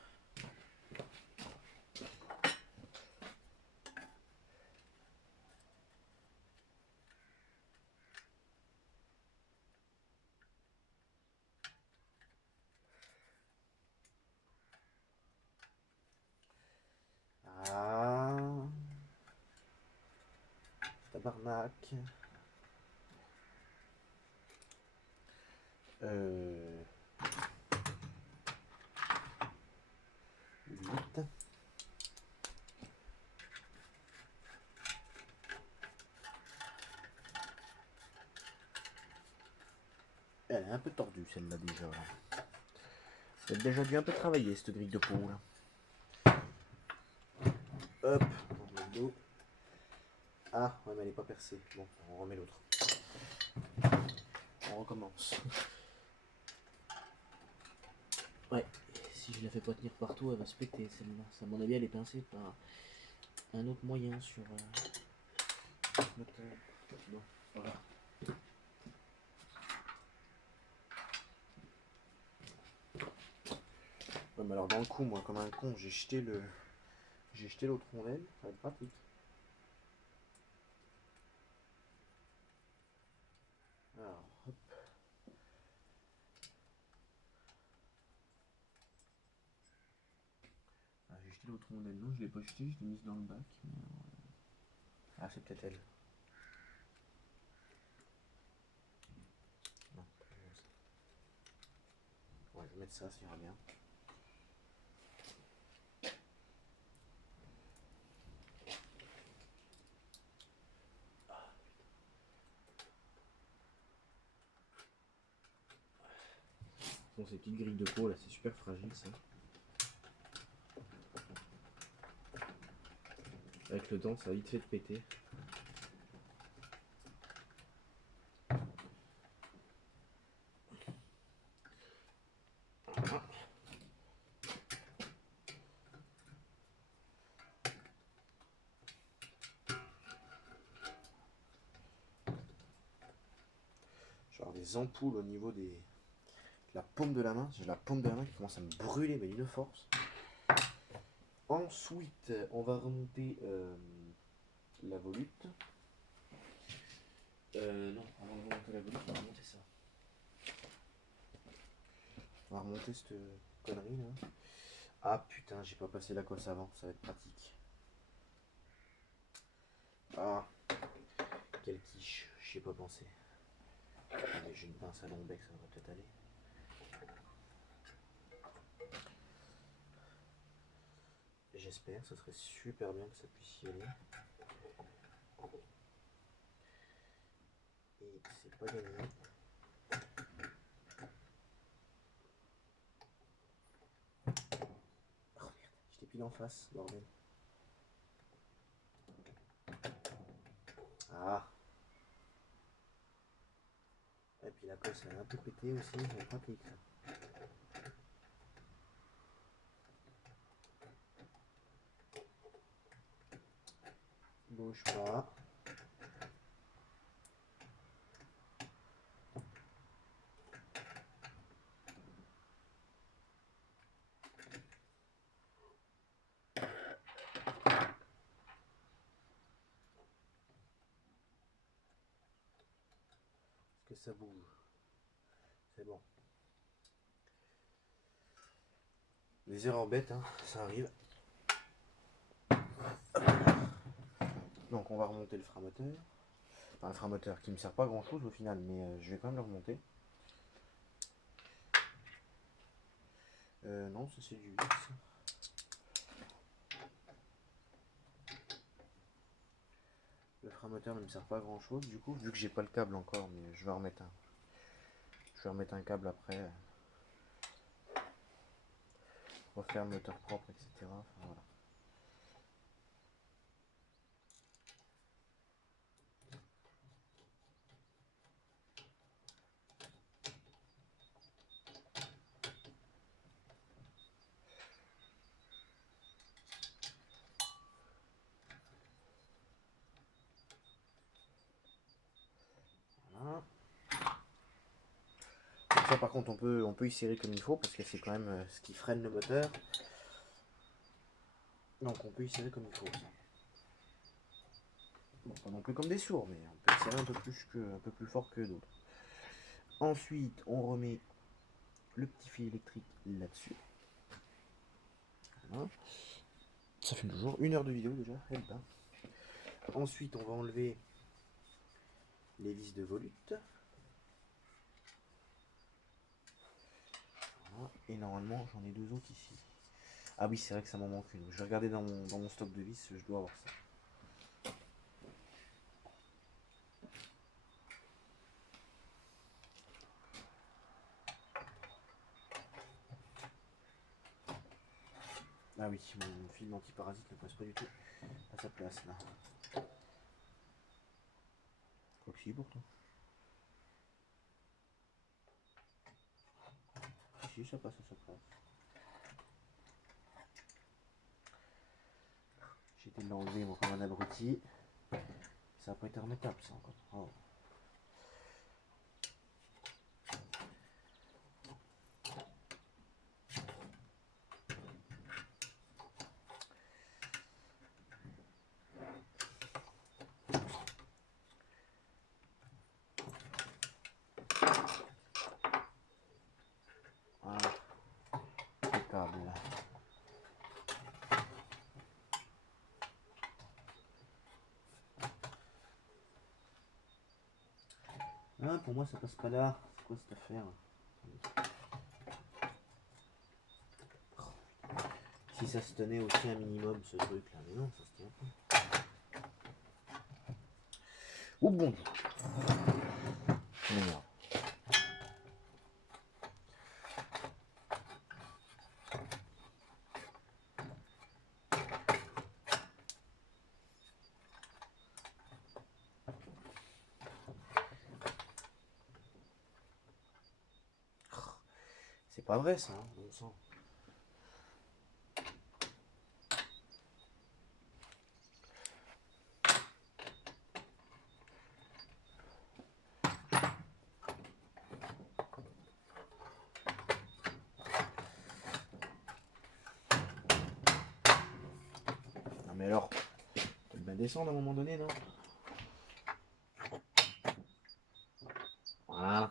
Ah, tabarnak. 8. Elle est un peu tordue celle-là déjà. Elle a déjà dû un peu travailler cette grille de peau là. Hop, on remet le dos. Ah, ouais, mais elle n'est pas percée. Bon, on remet l'autre. On recommence. Ouais, si je la fais pas tenir partout, elle va se péter celle-là. À mon avis, elle est pincée par un autre moyen sur notre... Bon, voilà. Ouais, mais alors dans le coup, moi, comme un con, j'ai jeté l'autre rondelle. Ça va être pratique. Alors, hop. Ah, j'ai l'autre rondelle. Non, je l'ai pas jetée, je l'ai mise dans le bac. Mais... Ah, c'est peut-être elle. Non, ouais, je vais mettre ça, ça ira bien. Bon, ces petites grilles de peau là, c'est super fragile ça. Avec le temps, ça a vite fait de péter. Genre des ampoules au niveau de la paume de la main. J'ai la paume de la main qui commence à me brûler, mais d'une force. Ensuite, on va remonter la volute. Non, avant de remonter la volute, on va remonter ça. On va remonter cette connerie là. Ah putain, j'ai pas passé la cosse avant, ça va être pratique. Ah, quelle quiche, j'y ai pas pensé. Allez, j'ai une pince à long bec, ça devrait peut-être aller. J'espère, ça serait super bien que ça puisse y aller. Et c'est pas gagné. Oh merde, j'étais pile en face, bordel. Ah. Et puis la cosse elle a un peu pété aussi, mais pratique ça. Bouge pas. Est-ce que ça bouge? C'est bon. Les erreurs bêtes, hein, ça arrive. Donc on va remonter le frein moteur. Enfin le frein moteur qui me sert pas à grand chose au final, mais je vais quand même le remonter. Non, ça c'est du 8. Le frein moteur ne me sert pas à grand chose du coup, vu que j'ai pas le câble encore, mais je vais remettre un câble après. Refaire le moteur propre, etc. Enfin, voilà. Voilà. Ça par contre on peut y serrer comme il faut parce que c'est quand même ce qui freine le moteur. Donc on peut y serrer comme il faut. Ça. Bon, pas non plus comme des sourds, mais on peut y serrer un peu plus fort que d'autres. Ensuite on remet le petit fil électrique là-dessus. Voilà. Ça fait toujours 1 heure de vidéo déjà. Ensuite on va enlever les vis de volute. Voilà. Et normalement j'en ai 2 autres ici. Ah oui, c'est vrai que ça m'en manque une. Je vais regarder dans mon stock de vis, je dois avoir ça. Ah oui, mon film antiparasite ne passe pas du tout à sa place là. Quoi que si pourtant. Si, ça passe à sa place. J'ai été de l'enlever moi comme un abruti. Ça n'a pas été remettable ça encore. Oh. Voilà. Impeccable. Ah, pour moi ça passe pas là. C'est quoi cette affaire? Si ça se tenait aussi un minimum ce truc là, mais non, ça se tient pas. Ouh bon. Ça m'énerve. C'est pas vrai ça, hein, bon sang. Non mais alors, faut le bien descendre à un moment donné, non? Voilà.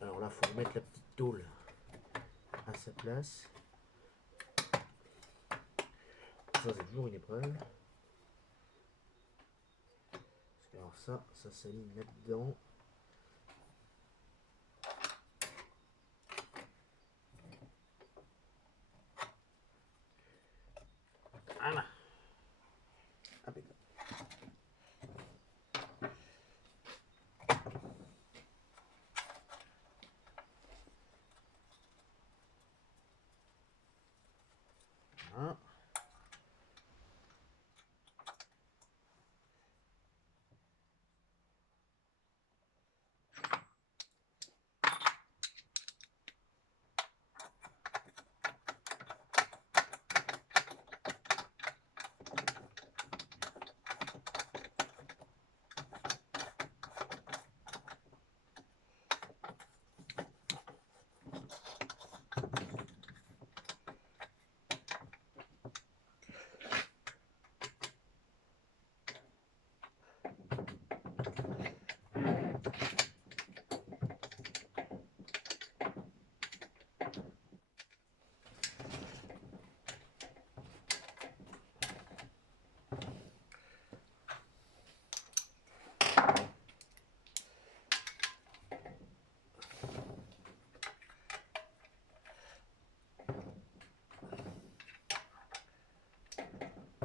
Alors là, faut remettre la petite tôle à sa place. Ça, c'est toujours une épreuve. Parce que alors ça s'aligne là-dedans. Voilà. Impeccable. Voilà.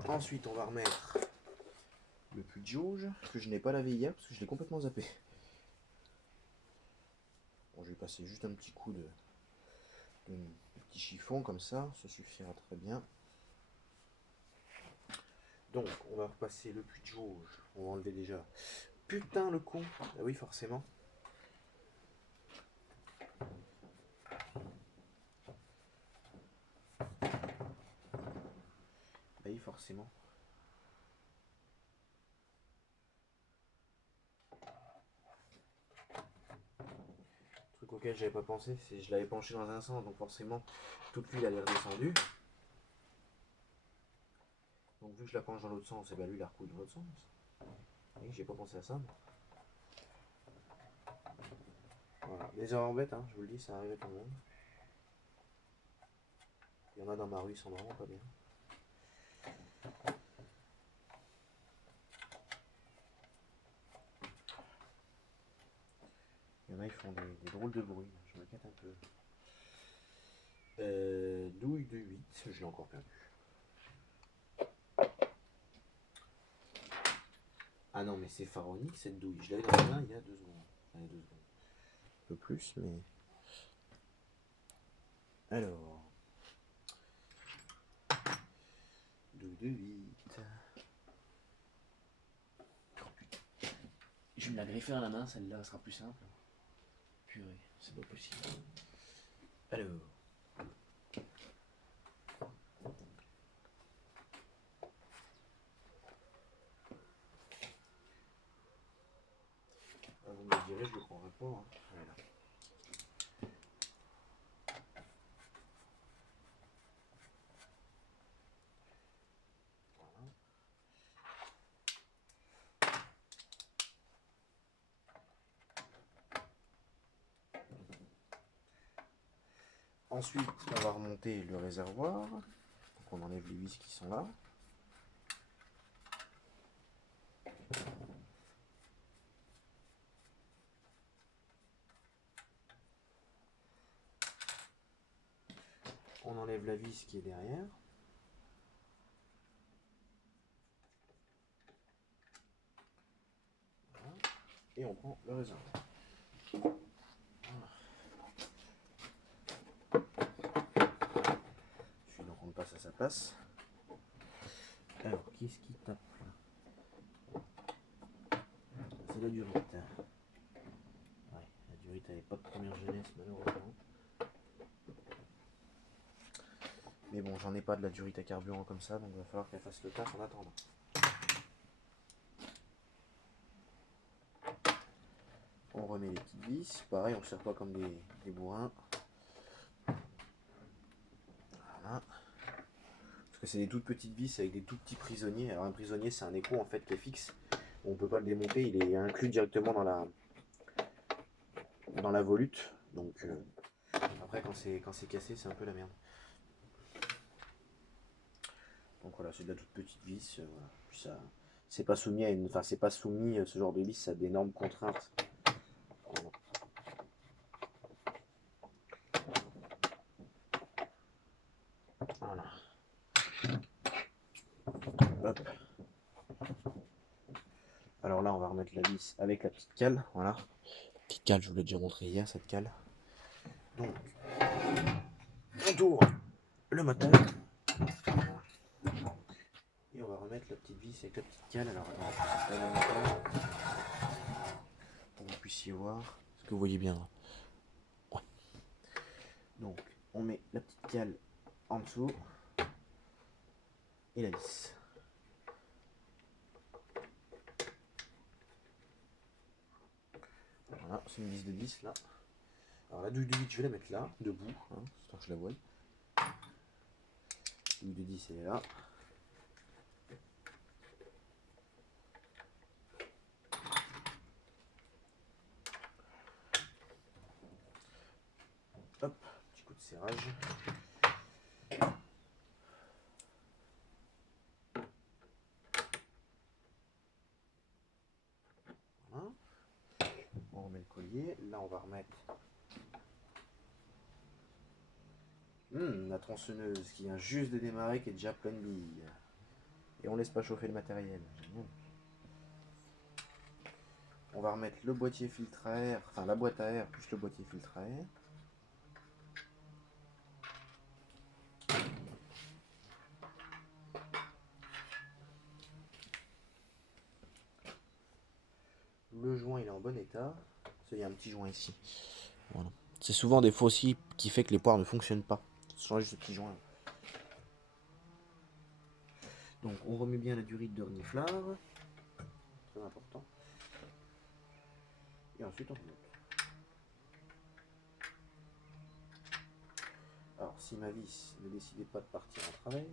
Ensuite, on va remettre le puits de jauge que je n'ai pas lavé hier parce que je l'ai complètement zappé. Bon, je vais passer juste un petit coup de petit chiffon comme ça suffira très bien. Donc, on va repasser le puits de jauge. On va enlever déjà. Putain, le con! Ah oui, forcément. Bah oui, forcément. Truc auquel j'avais pas pensé, c'est que je l'avais penché dans un sens, donc forcément toute l'huile elle est redescendue. Donc vu que je la penche dans l'autre sens, et bah lui il a recoule dans l'autre sens. Oui, j'ai pas pensé à ça. Voilà, les erreurs bêtes, hein, je vous le dis, ça arrive à tout le monde. Il y en a dans ma rue, ils sont vraiment pas bien. Il y en a, ils font des drôles de bruit. Je m'inquiète un peu. Douille de 8, je l'ai encore perdu. Ah non, mais c'est pharaonique cette douille. Je l'avais dans la main il y a 2 secondes. Allez, 2 secondes. Un peu plus, mais. Alors. Douille de 8. Oh putain. Je vais me la greffer à la main, celle-là sera plus simple. Purée, c'est pas possible. Alors. Ah, vous me le direz, je le prendrai pas. Hein. Voilà. Voilà. Ensuite, on va remonter le réservoir. Donc on enlève les vis qui sont là. On enlève la vis qui est derrière. Voilà. Et on prend le réservoir. Voilà. Celui-là, on le passe à sa place. Alors, qu'est-ce qui tape là? C'est la durite. Ouais, la durite, elle n'est pas de première jeunesse, malheureusement. Mais bon, j'en ai pas de la durite à carburant comme ça, donc il va falloir qu'elle fasse le taf en attendant. On remet les petites vis. Pareil, on ne sert pas comme des bourrins. Voilà. Parce que c'est des toutes petites vis avec des tout petits prisonniers. Alors un prisonnier, c'est un écrou en fait qui est fixe. On ne peut pas le démonter, il est inclus directement dans la volute. Donc après, quand c'est cassé, c'est un peu la merde. Donc voilà, c'est de la toute petite vis. Voilà. Puis ça, c'est pas soumis à une, enfin c'est pas soumis ce genre de vis à d'énormes contraintes. Voilà. Voilà. Hop. Alors là, on va remettre la vis avec la petite cale. Voilà. Petite cale, je vous l'ai déjà montré hier, cette cale. Donc, on tourne le moteur. Et on va remettre la petite vis avec la petite cale. Alors, pour que vous puissiez voir. Est-ce que vous voyez bien? Ouais. Donc, on met la petite cale en dessous. Et la vis. Voilà, c'est une vis de 10 là. Alors la douille de 8, je vais la mettre là, debout, hein, histoire que je la voie. La douille de 10, elle est là. Hop, petit coup de serrage. Voilà. On remet le collier. Là, on va remettre la tronçonneuse qui vient juste de démarrer, qui est déjà pleine de billes. Et on laisse pas chauffer le matériel. Génial. On va remettre le boîtier filtre à air, enfin la boîte à air plus le boîtier filtre à air. Le joint il est en bon état. Il y a un petit joint ici. Voilà. C'est souvent des fois aussi qui fait que les poires ne fonctionnent pas. Changer ce petit joint. Donc on remet bien la durite de reniflard. Très important. Et ensuite on remonte. Alors si ma vis ne décidait pas de partir en travers,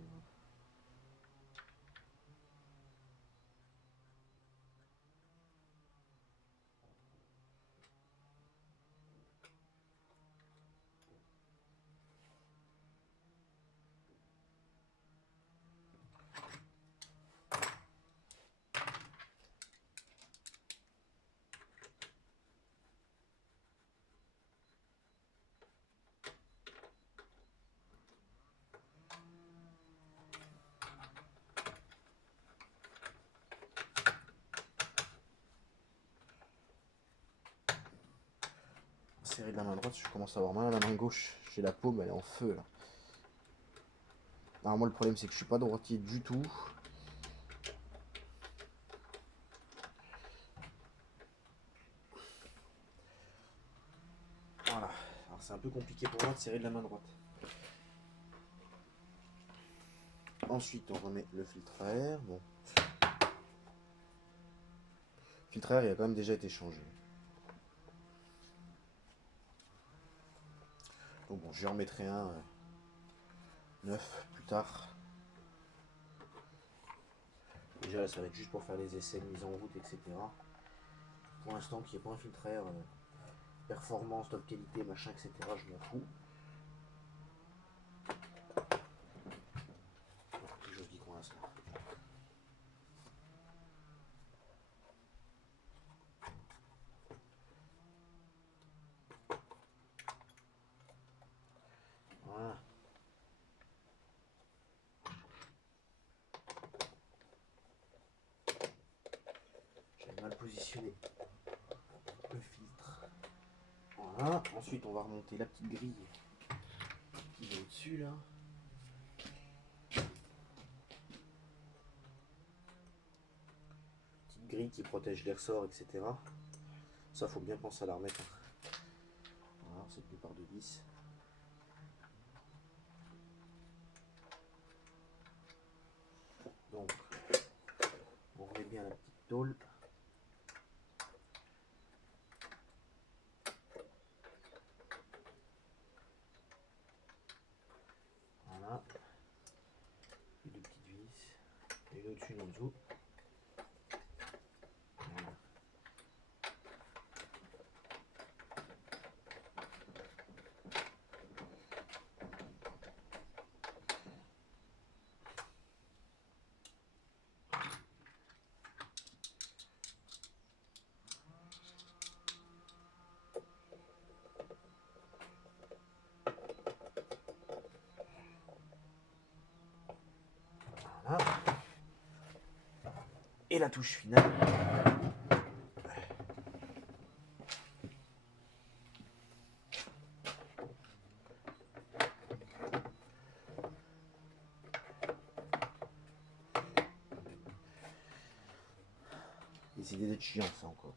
serré de la main droite, je commence à avoir mal à la main gauche. J'ai la paume, elle est en feu là. Alors moi le problème c'est que je suis pas droitier du tout. Voilà, alors c'est un peu compliqué pour moi de serrer de la main droite. Ensuite on remet le filtre à air. Bon. Le filtre à air il a quand même déjà été changé. Donc bon, j'y remettrai un neuf plus tard. Déjà là ça va être juste pour faire les essais de mise en route, etc. Pour l'instant qu'il n'y ait pas un filtre à air performance, top qualité, machin, etc. Je m'en fous. positionner le filtre. Voilà. Ensuite, on va remonter la petite grille qui est au-dessus là. Petite grille qui protège les ressorts, etc. Ça, faut bien penser à la remettre. Voilà, c'est tenu par deux vis. Donc, on remet bien la petite tôle. Voilà. Et deux petites vis. Et une au-dessus, une en dessous. Voilà. Voilà. Et la touche finale. Décidez d'être chiant ça encore.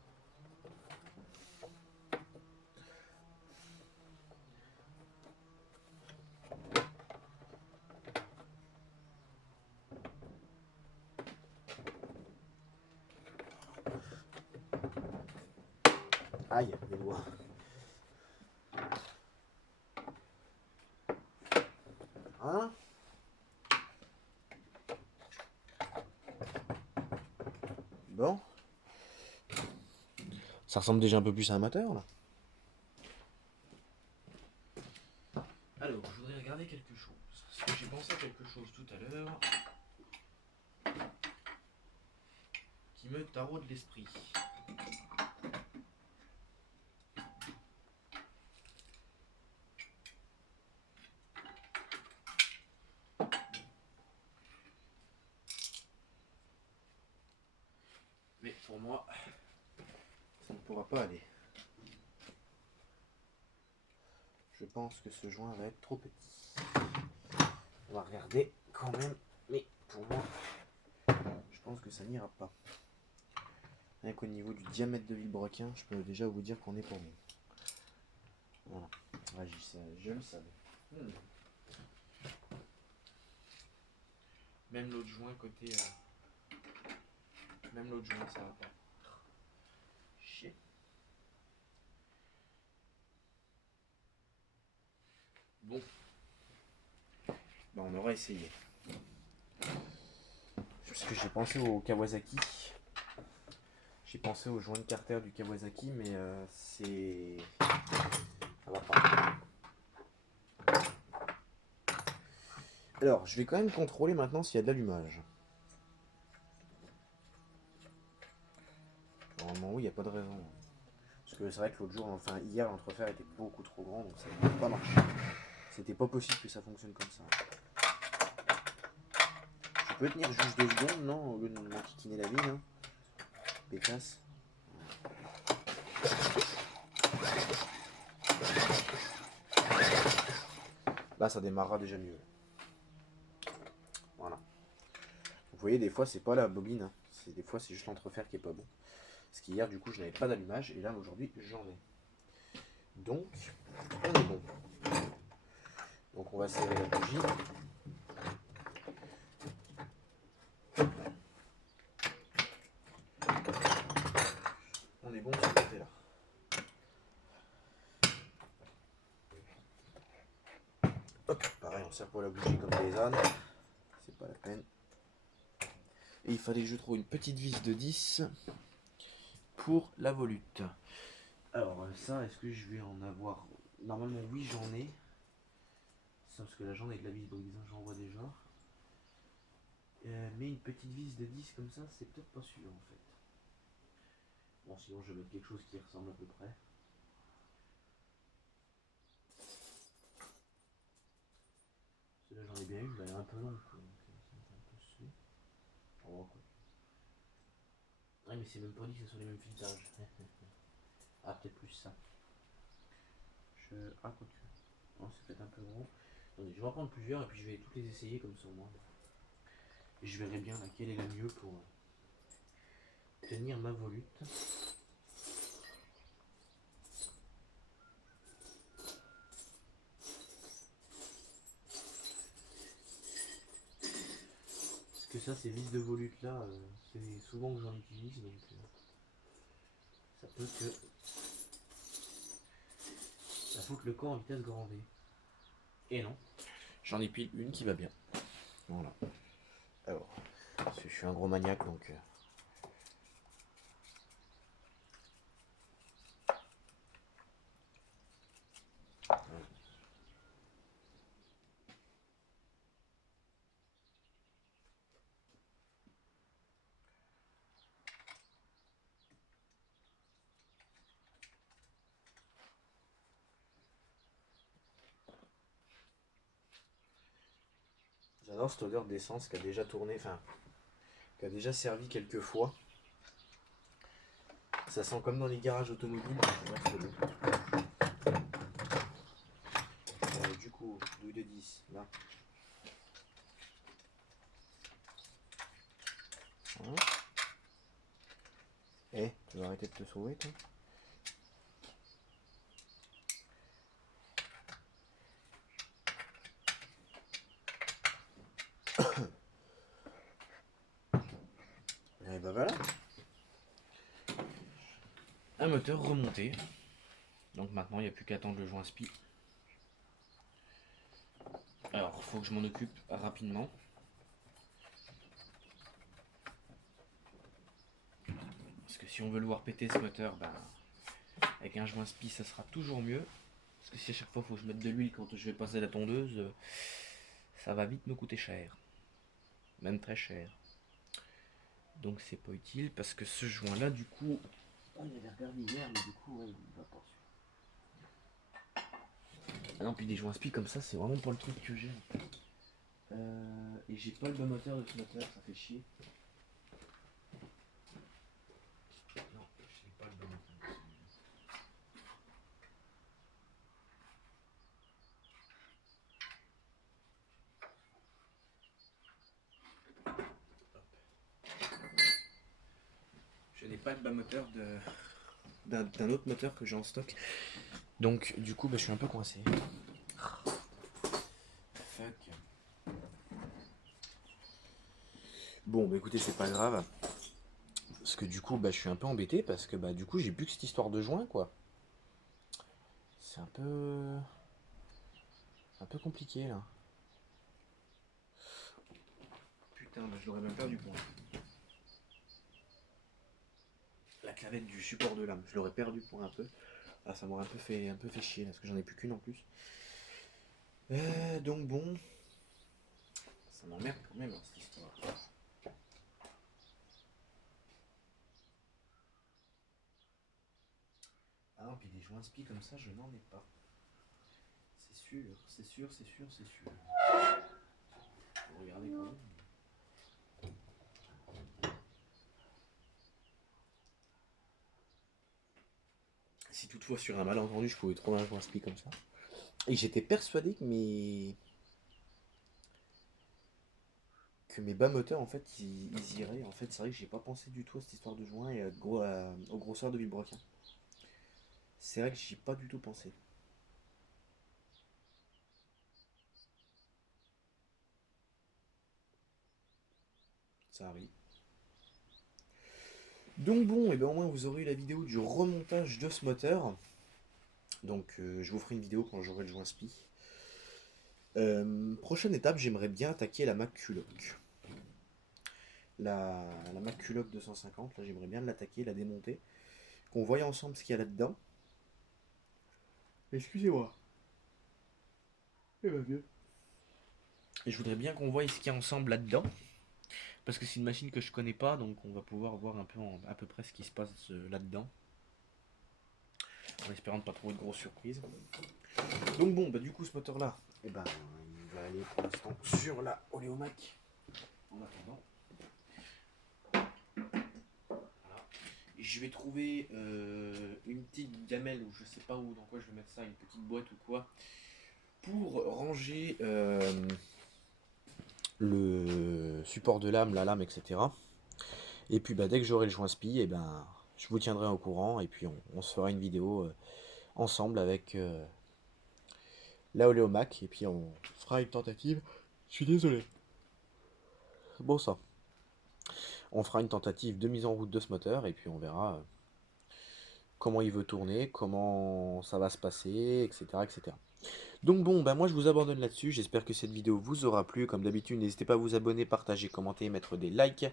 Aïe, les doigts. Hein? Bon. Ça ressemble déjà un peu plus à un moteur là. Alors, je voudrais regarder quelque chose. Parce que j'ai pensé à quelque chose tout à l'heure qui me taraude l'esprit. Mais pour moi, ça ne pourra pas aller. Je pense que ce joint va être trop petit. On va regarder quand même, mais pour moi, je pense que ça n'ira pas. Rien qu'au niveau du diamètre de vilebrequin, je peux déjà vous dire qu'on est pas bon. Voilà, je le savais. Même l'autre joint côté... Même l'autre joint, ça va pas. Chier. Bon. Ben, on aura essayé. Parce que j'ai pensé au Kawasaki. J'ai pensé au joint de Carter du Kawasaki, mais c'est... ça va pas. Alors, je vais quand même contrôler maintenant s'il y a de l'allumage. Normalement, oui, il n'y a pas de raison. Parce que c'est vrai que l'autre jour, enfin hier, l'entrefer était beaucoup trop grand, donc ça ne peut pas marcher. C'était pas possible que ça fonctionne comme ça. Tu peux tenir juste 2 secondes, non? Au lieu de m'enquiquiner la vie, hein. Pétasse. Là, ça démarrera déjà mieux. Voilà. Vous voyez, des fois, c'est pas la bobine. Hein. Des fois, c'est juste l'entrefer qui est pas bon. Parce qu'hier, du coup, je n'avais pas d'allumage. Et là, aujourd'hui, j'en ai. Donc, on est bon. Donc, on va serrer la bougie. On est bon de ce côté-là. Hop, pareil, on serre pour la bougie comme des ânes. C'est pas la peine. Et il fallait que je trouve une petite vis de 10 pour la volute. Alors ça, est-ce que je vais en avoir? Normalement oui, j'en ai. Ça, parce que là j'en ai de la vis brise, j'en vois déjà. Mais une petite vis de 10 comme ça, c'est peut-être pas sûr en fait. Bon, sinon je vais mettre quelque chose qui ressemble à peu près. Celle-là j'en ai bien une, mais elle est un peu longue. Donc, ça va être un peu sué. Oh, quoi. Ah mais c'est même pas dit que ce soit les mêmes filtrages. Ah peut-être plus ça. Ah quoi que. Non, c'est peut-être un peu gros. Attendez, je vais en prendre plusieurs et puis je vais toutes les essayer comme ça au moins. Et je verrai bien laquelle est la mieux pour tenir ma volute. Parce que ça, ces vis de volute là, c'est souvent que j'en utilise donc ça peut que ça foute le corps en vitesse grand V. Et non. J'en ai pile une qui va bien. Voilà. Alors, parce que je suis un gros maniaque donc. J'adore cette odeur d'essence qui a déjà tourné, enfin, qui a déjà servi quelques fois. Ça sent comme dans les garages automobiles. Du coup, 2 de 10, là. Hein. Eh, tu vas arrêter de te sauver, toi? Et bah voilà. Un moteur remonté. Donc maintenant, il n'y a plus qu'à attendre le joint spi. Alors, il faut que je m'en occupe rapidement. Parce que si on veut le voir péter ce moteur, ben, avec un joint spi, ça sera toujours mieux. Parce que si à chaque fois, il faut que je mette de l'huile quand je vais passer la tondeuse, ça va vite me coûter cher. Même très cher. Donc c'est pas utile parce que ce joint là du coup on avait regardé hier mais du coup ouais, il va pas. Ah non puis des joints spi comme ça c'est vraiment pas le truc que j'ai. Et j'ai pas le bon moteur de ce moteur, ça fait chier. Non, j'ai pas le bon moteur. Je n'ai pas le bas moteur d'un autre moteur que j'ai en stock. Donc du coup bah, je suis un peu coincé. Fuck. Bon bah écoutez c'est pas grave. Parce que du coup bah, je suis un peu embêté parce que bah du coup j'ai plus que cette histoire de joint quoi. C'est un peu compliqué là. Putain bah, je l'aurais même perdu pour la clavette du support de lame. Je l'aurais perdu pour un peu. Ah, ça m'aurait un peu fait chier, là, parce que j'en ai plus qu'une en plus. Donc bon, ça m'emmerde quand même, hein, cette histoire. Ah non, puis des joints spi comme ça, je n'en ai pas. C'est sûr, c'est sûr, c'est sûr, c'est sûr. Regardez quand même. Si toutefois sur un malentendu je pouvais trouver un joint spi comme ça. Et j'étais persuadé que mes bas moteurs en fait ils iraient. En fait c'est vrai que j'ai pas pensé du tout à cette histoire de joint et au grosseur de Villebrequin. C'est vrai que j'y ai pas du tout pensé. Ça arrive. Donc bon, et bien au moins vous aurez eu la vidéo du remontage de ce moteur. Donc je vous ferai une vidéo quand j'aurai le joint spi. Prochaine étape, j'aimerais bien attaquer la McCulloch. La McCulloch 250, là j'aimerais bien l'attaquer, la démonter. Qu'on voie ensemble ce qu'il y a là-dedans. Excusez-moi. Eh ben vieux. Et je voudrais bien qu'on voie ce qu'il y a ensemble là-dedans. Parce que c'est une machine que je connais pas, donc on va pouvoir voir un peu à peu près ce qui se passe là-dedans. En espérant ne pas trouver de grosses surprises. Donc bon, bah du coup ce moteur là, eh ben, il va aller pour l'instant sur la Oléomac. En attendant. Voilà. je vais trouver une petite gamelle, ou je sais pas où, dans quoi je vais mettre ça, une petite boîte ou quoi, pour ranger le support de lame, la lame, etc. Et puis bah, dès que j'aurai le joint spi, et ben, je vous tiendrai au courant, et puis on se fera une vidéo ensemble avec la Oléomac, et puis on fera une tentative. Je suis désolé. C'est bon ça. On fera une tentative de mise en route de ce moteur, et puis on verra comment il veut tourner, comment ça va se passer, etc. etc. Donc bon, bah moi je vous abandonne là-dessus, j'espère que cette vidéo vous aura plu, comme d'habitude n'hésitez pas à vous abonner, partager, commenter, mettre des likes,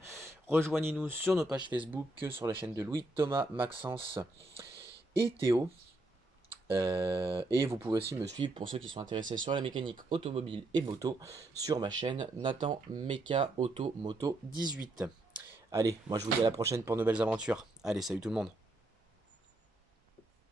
rejoignez-nous sur nos pages Facebook, sur la chaîne de Louis, Thomas, Maxence et Théo, et vous pouvez aussi me suivre pour ceux qui sont intéressés sur la mécanique automobile et moto, sur ma chaîne Nathan Mecha Auto Moto 18. Allez, moi je vous dis à la prochaine pour de nouvelles aventures, allez salut tout le monde.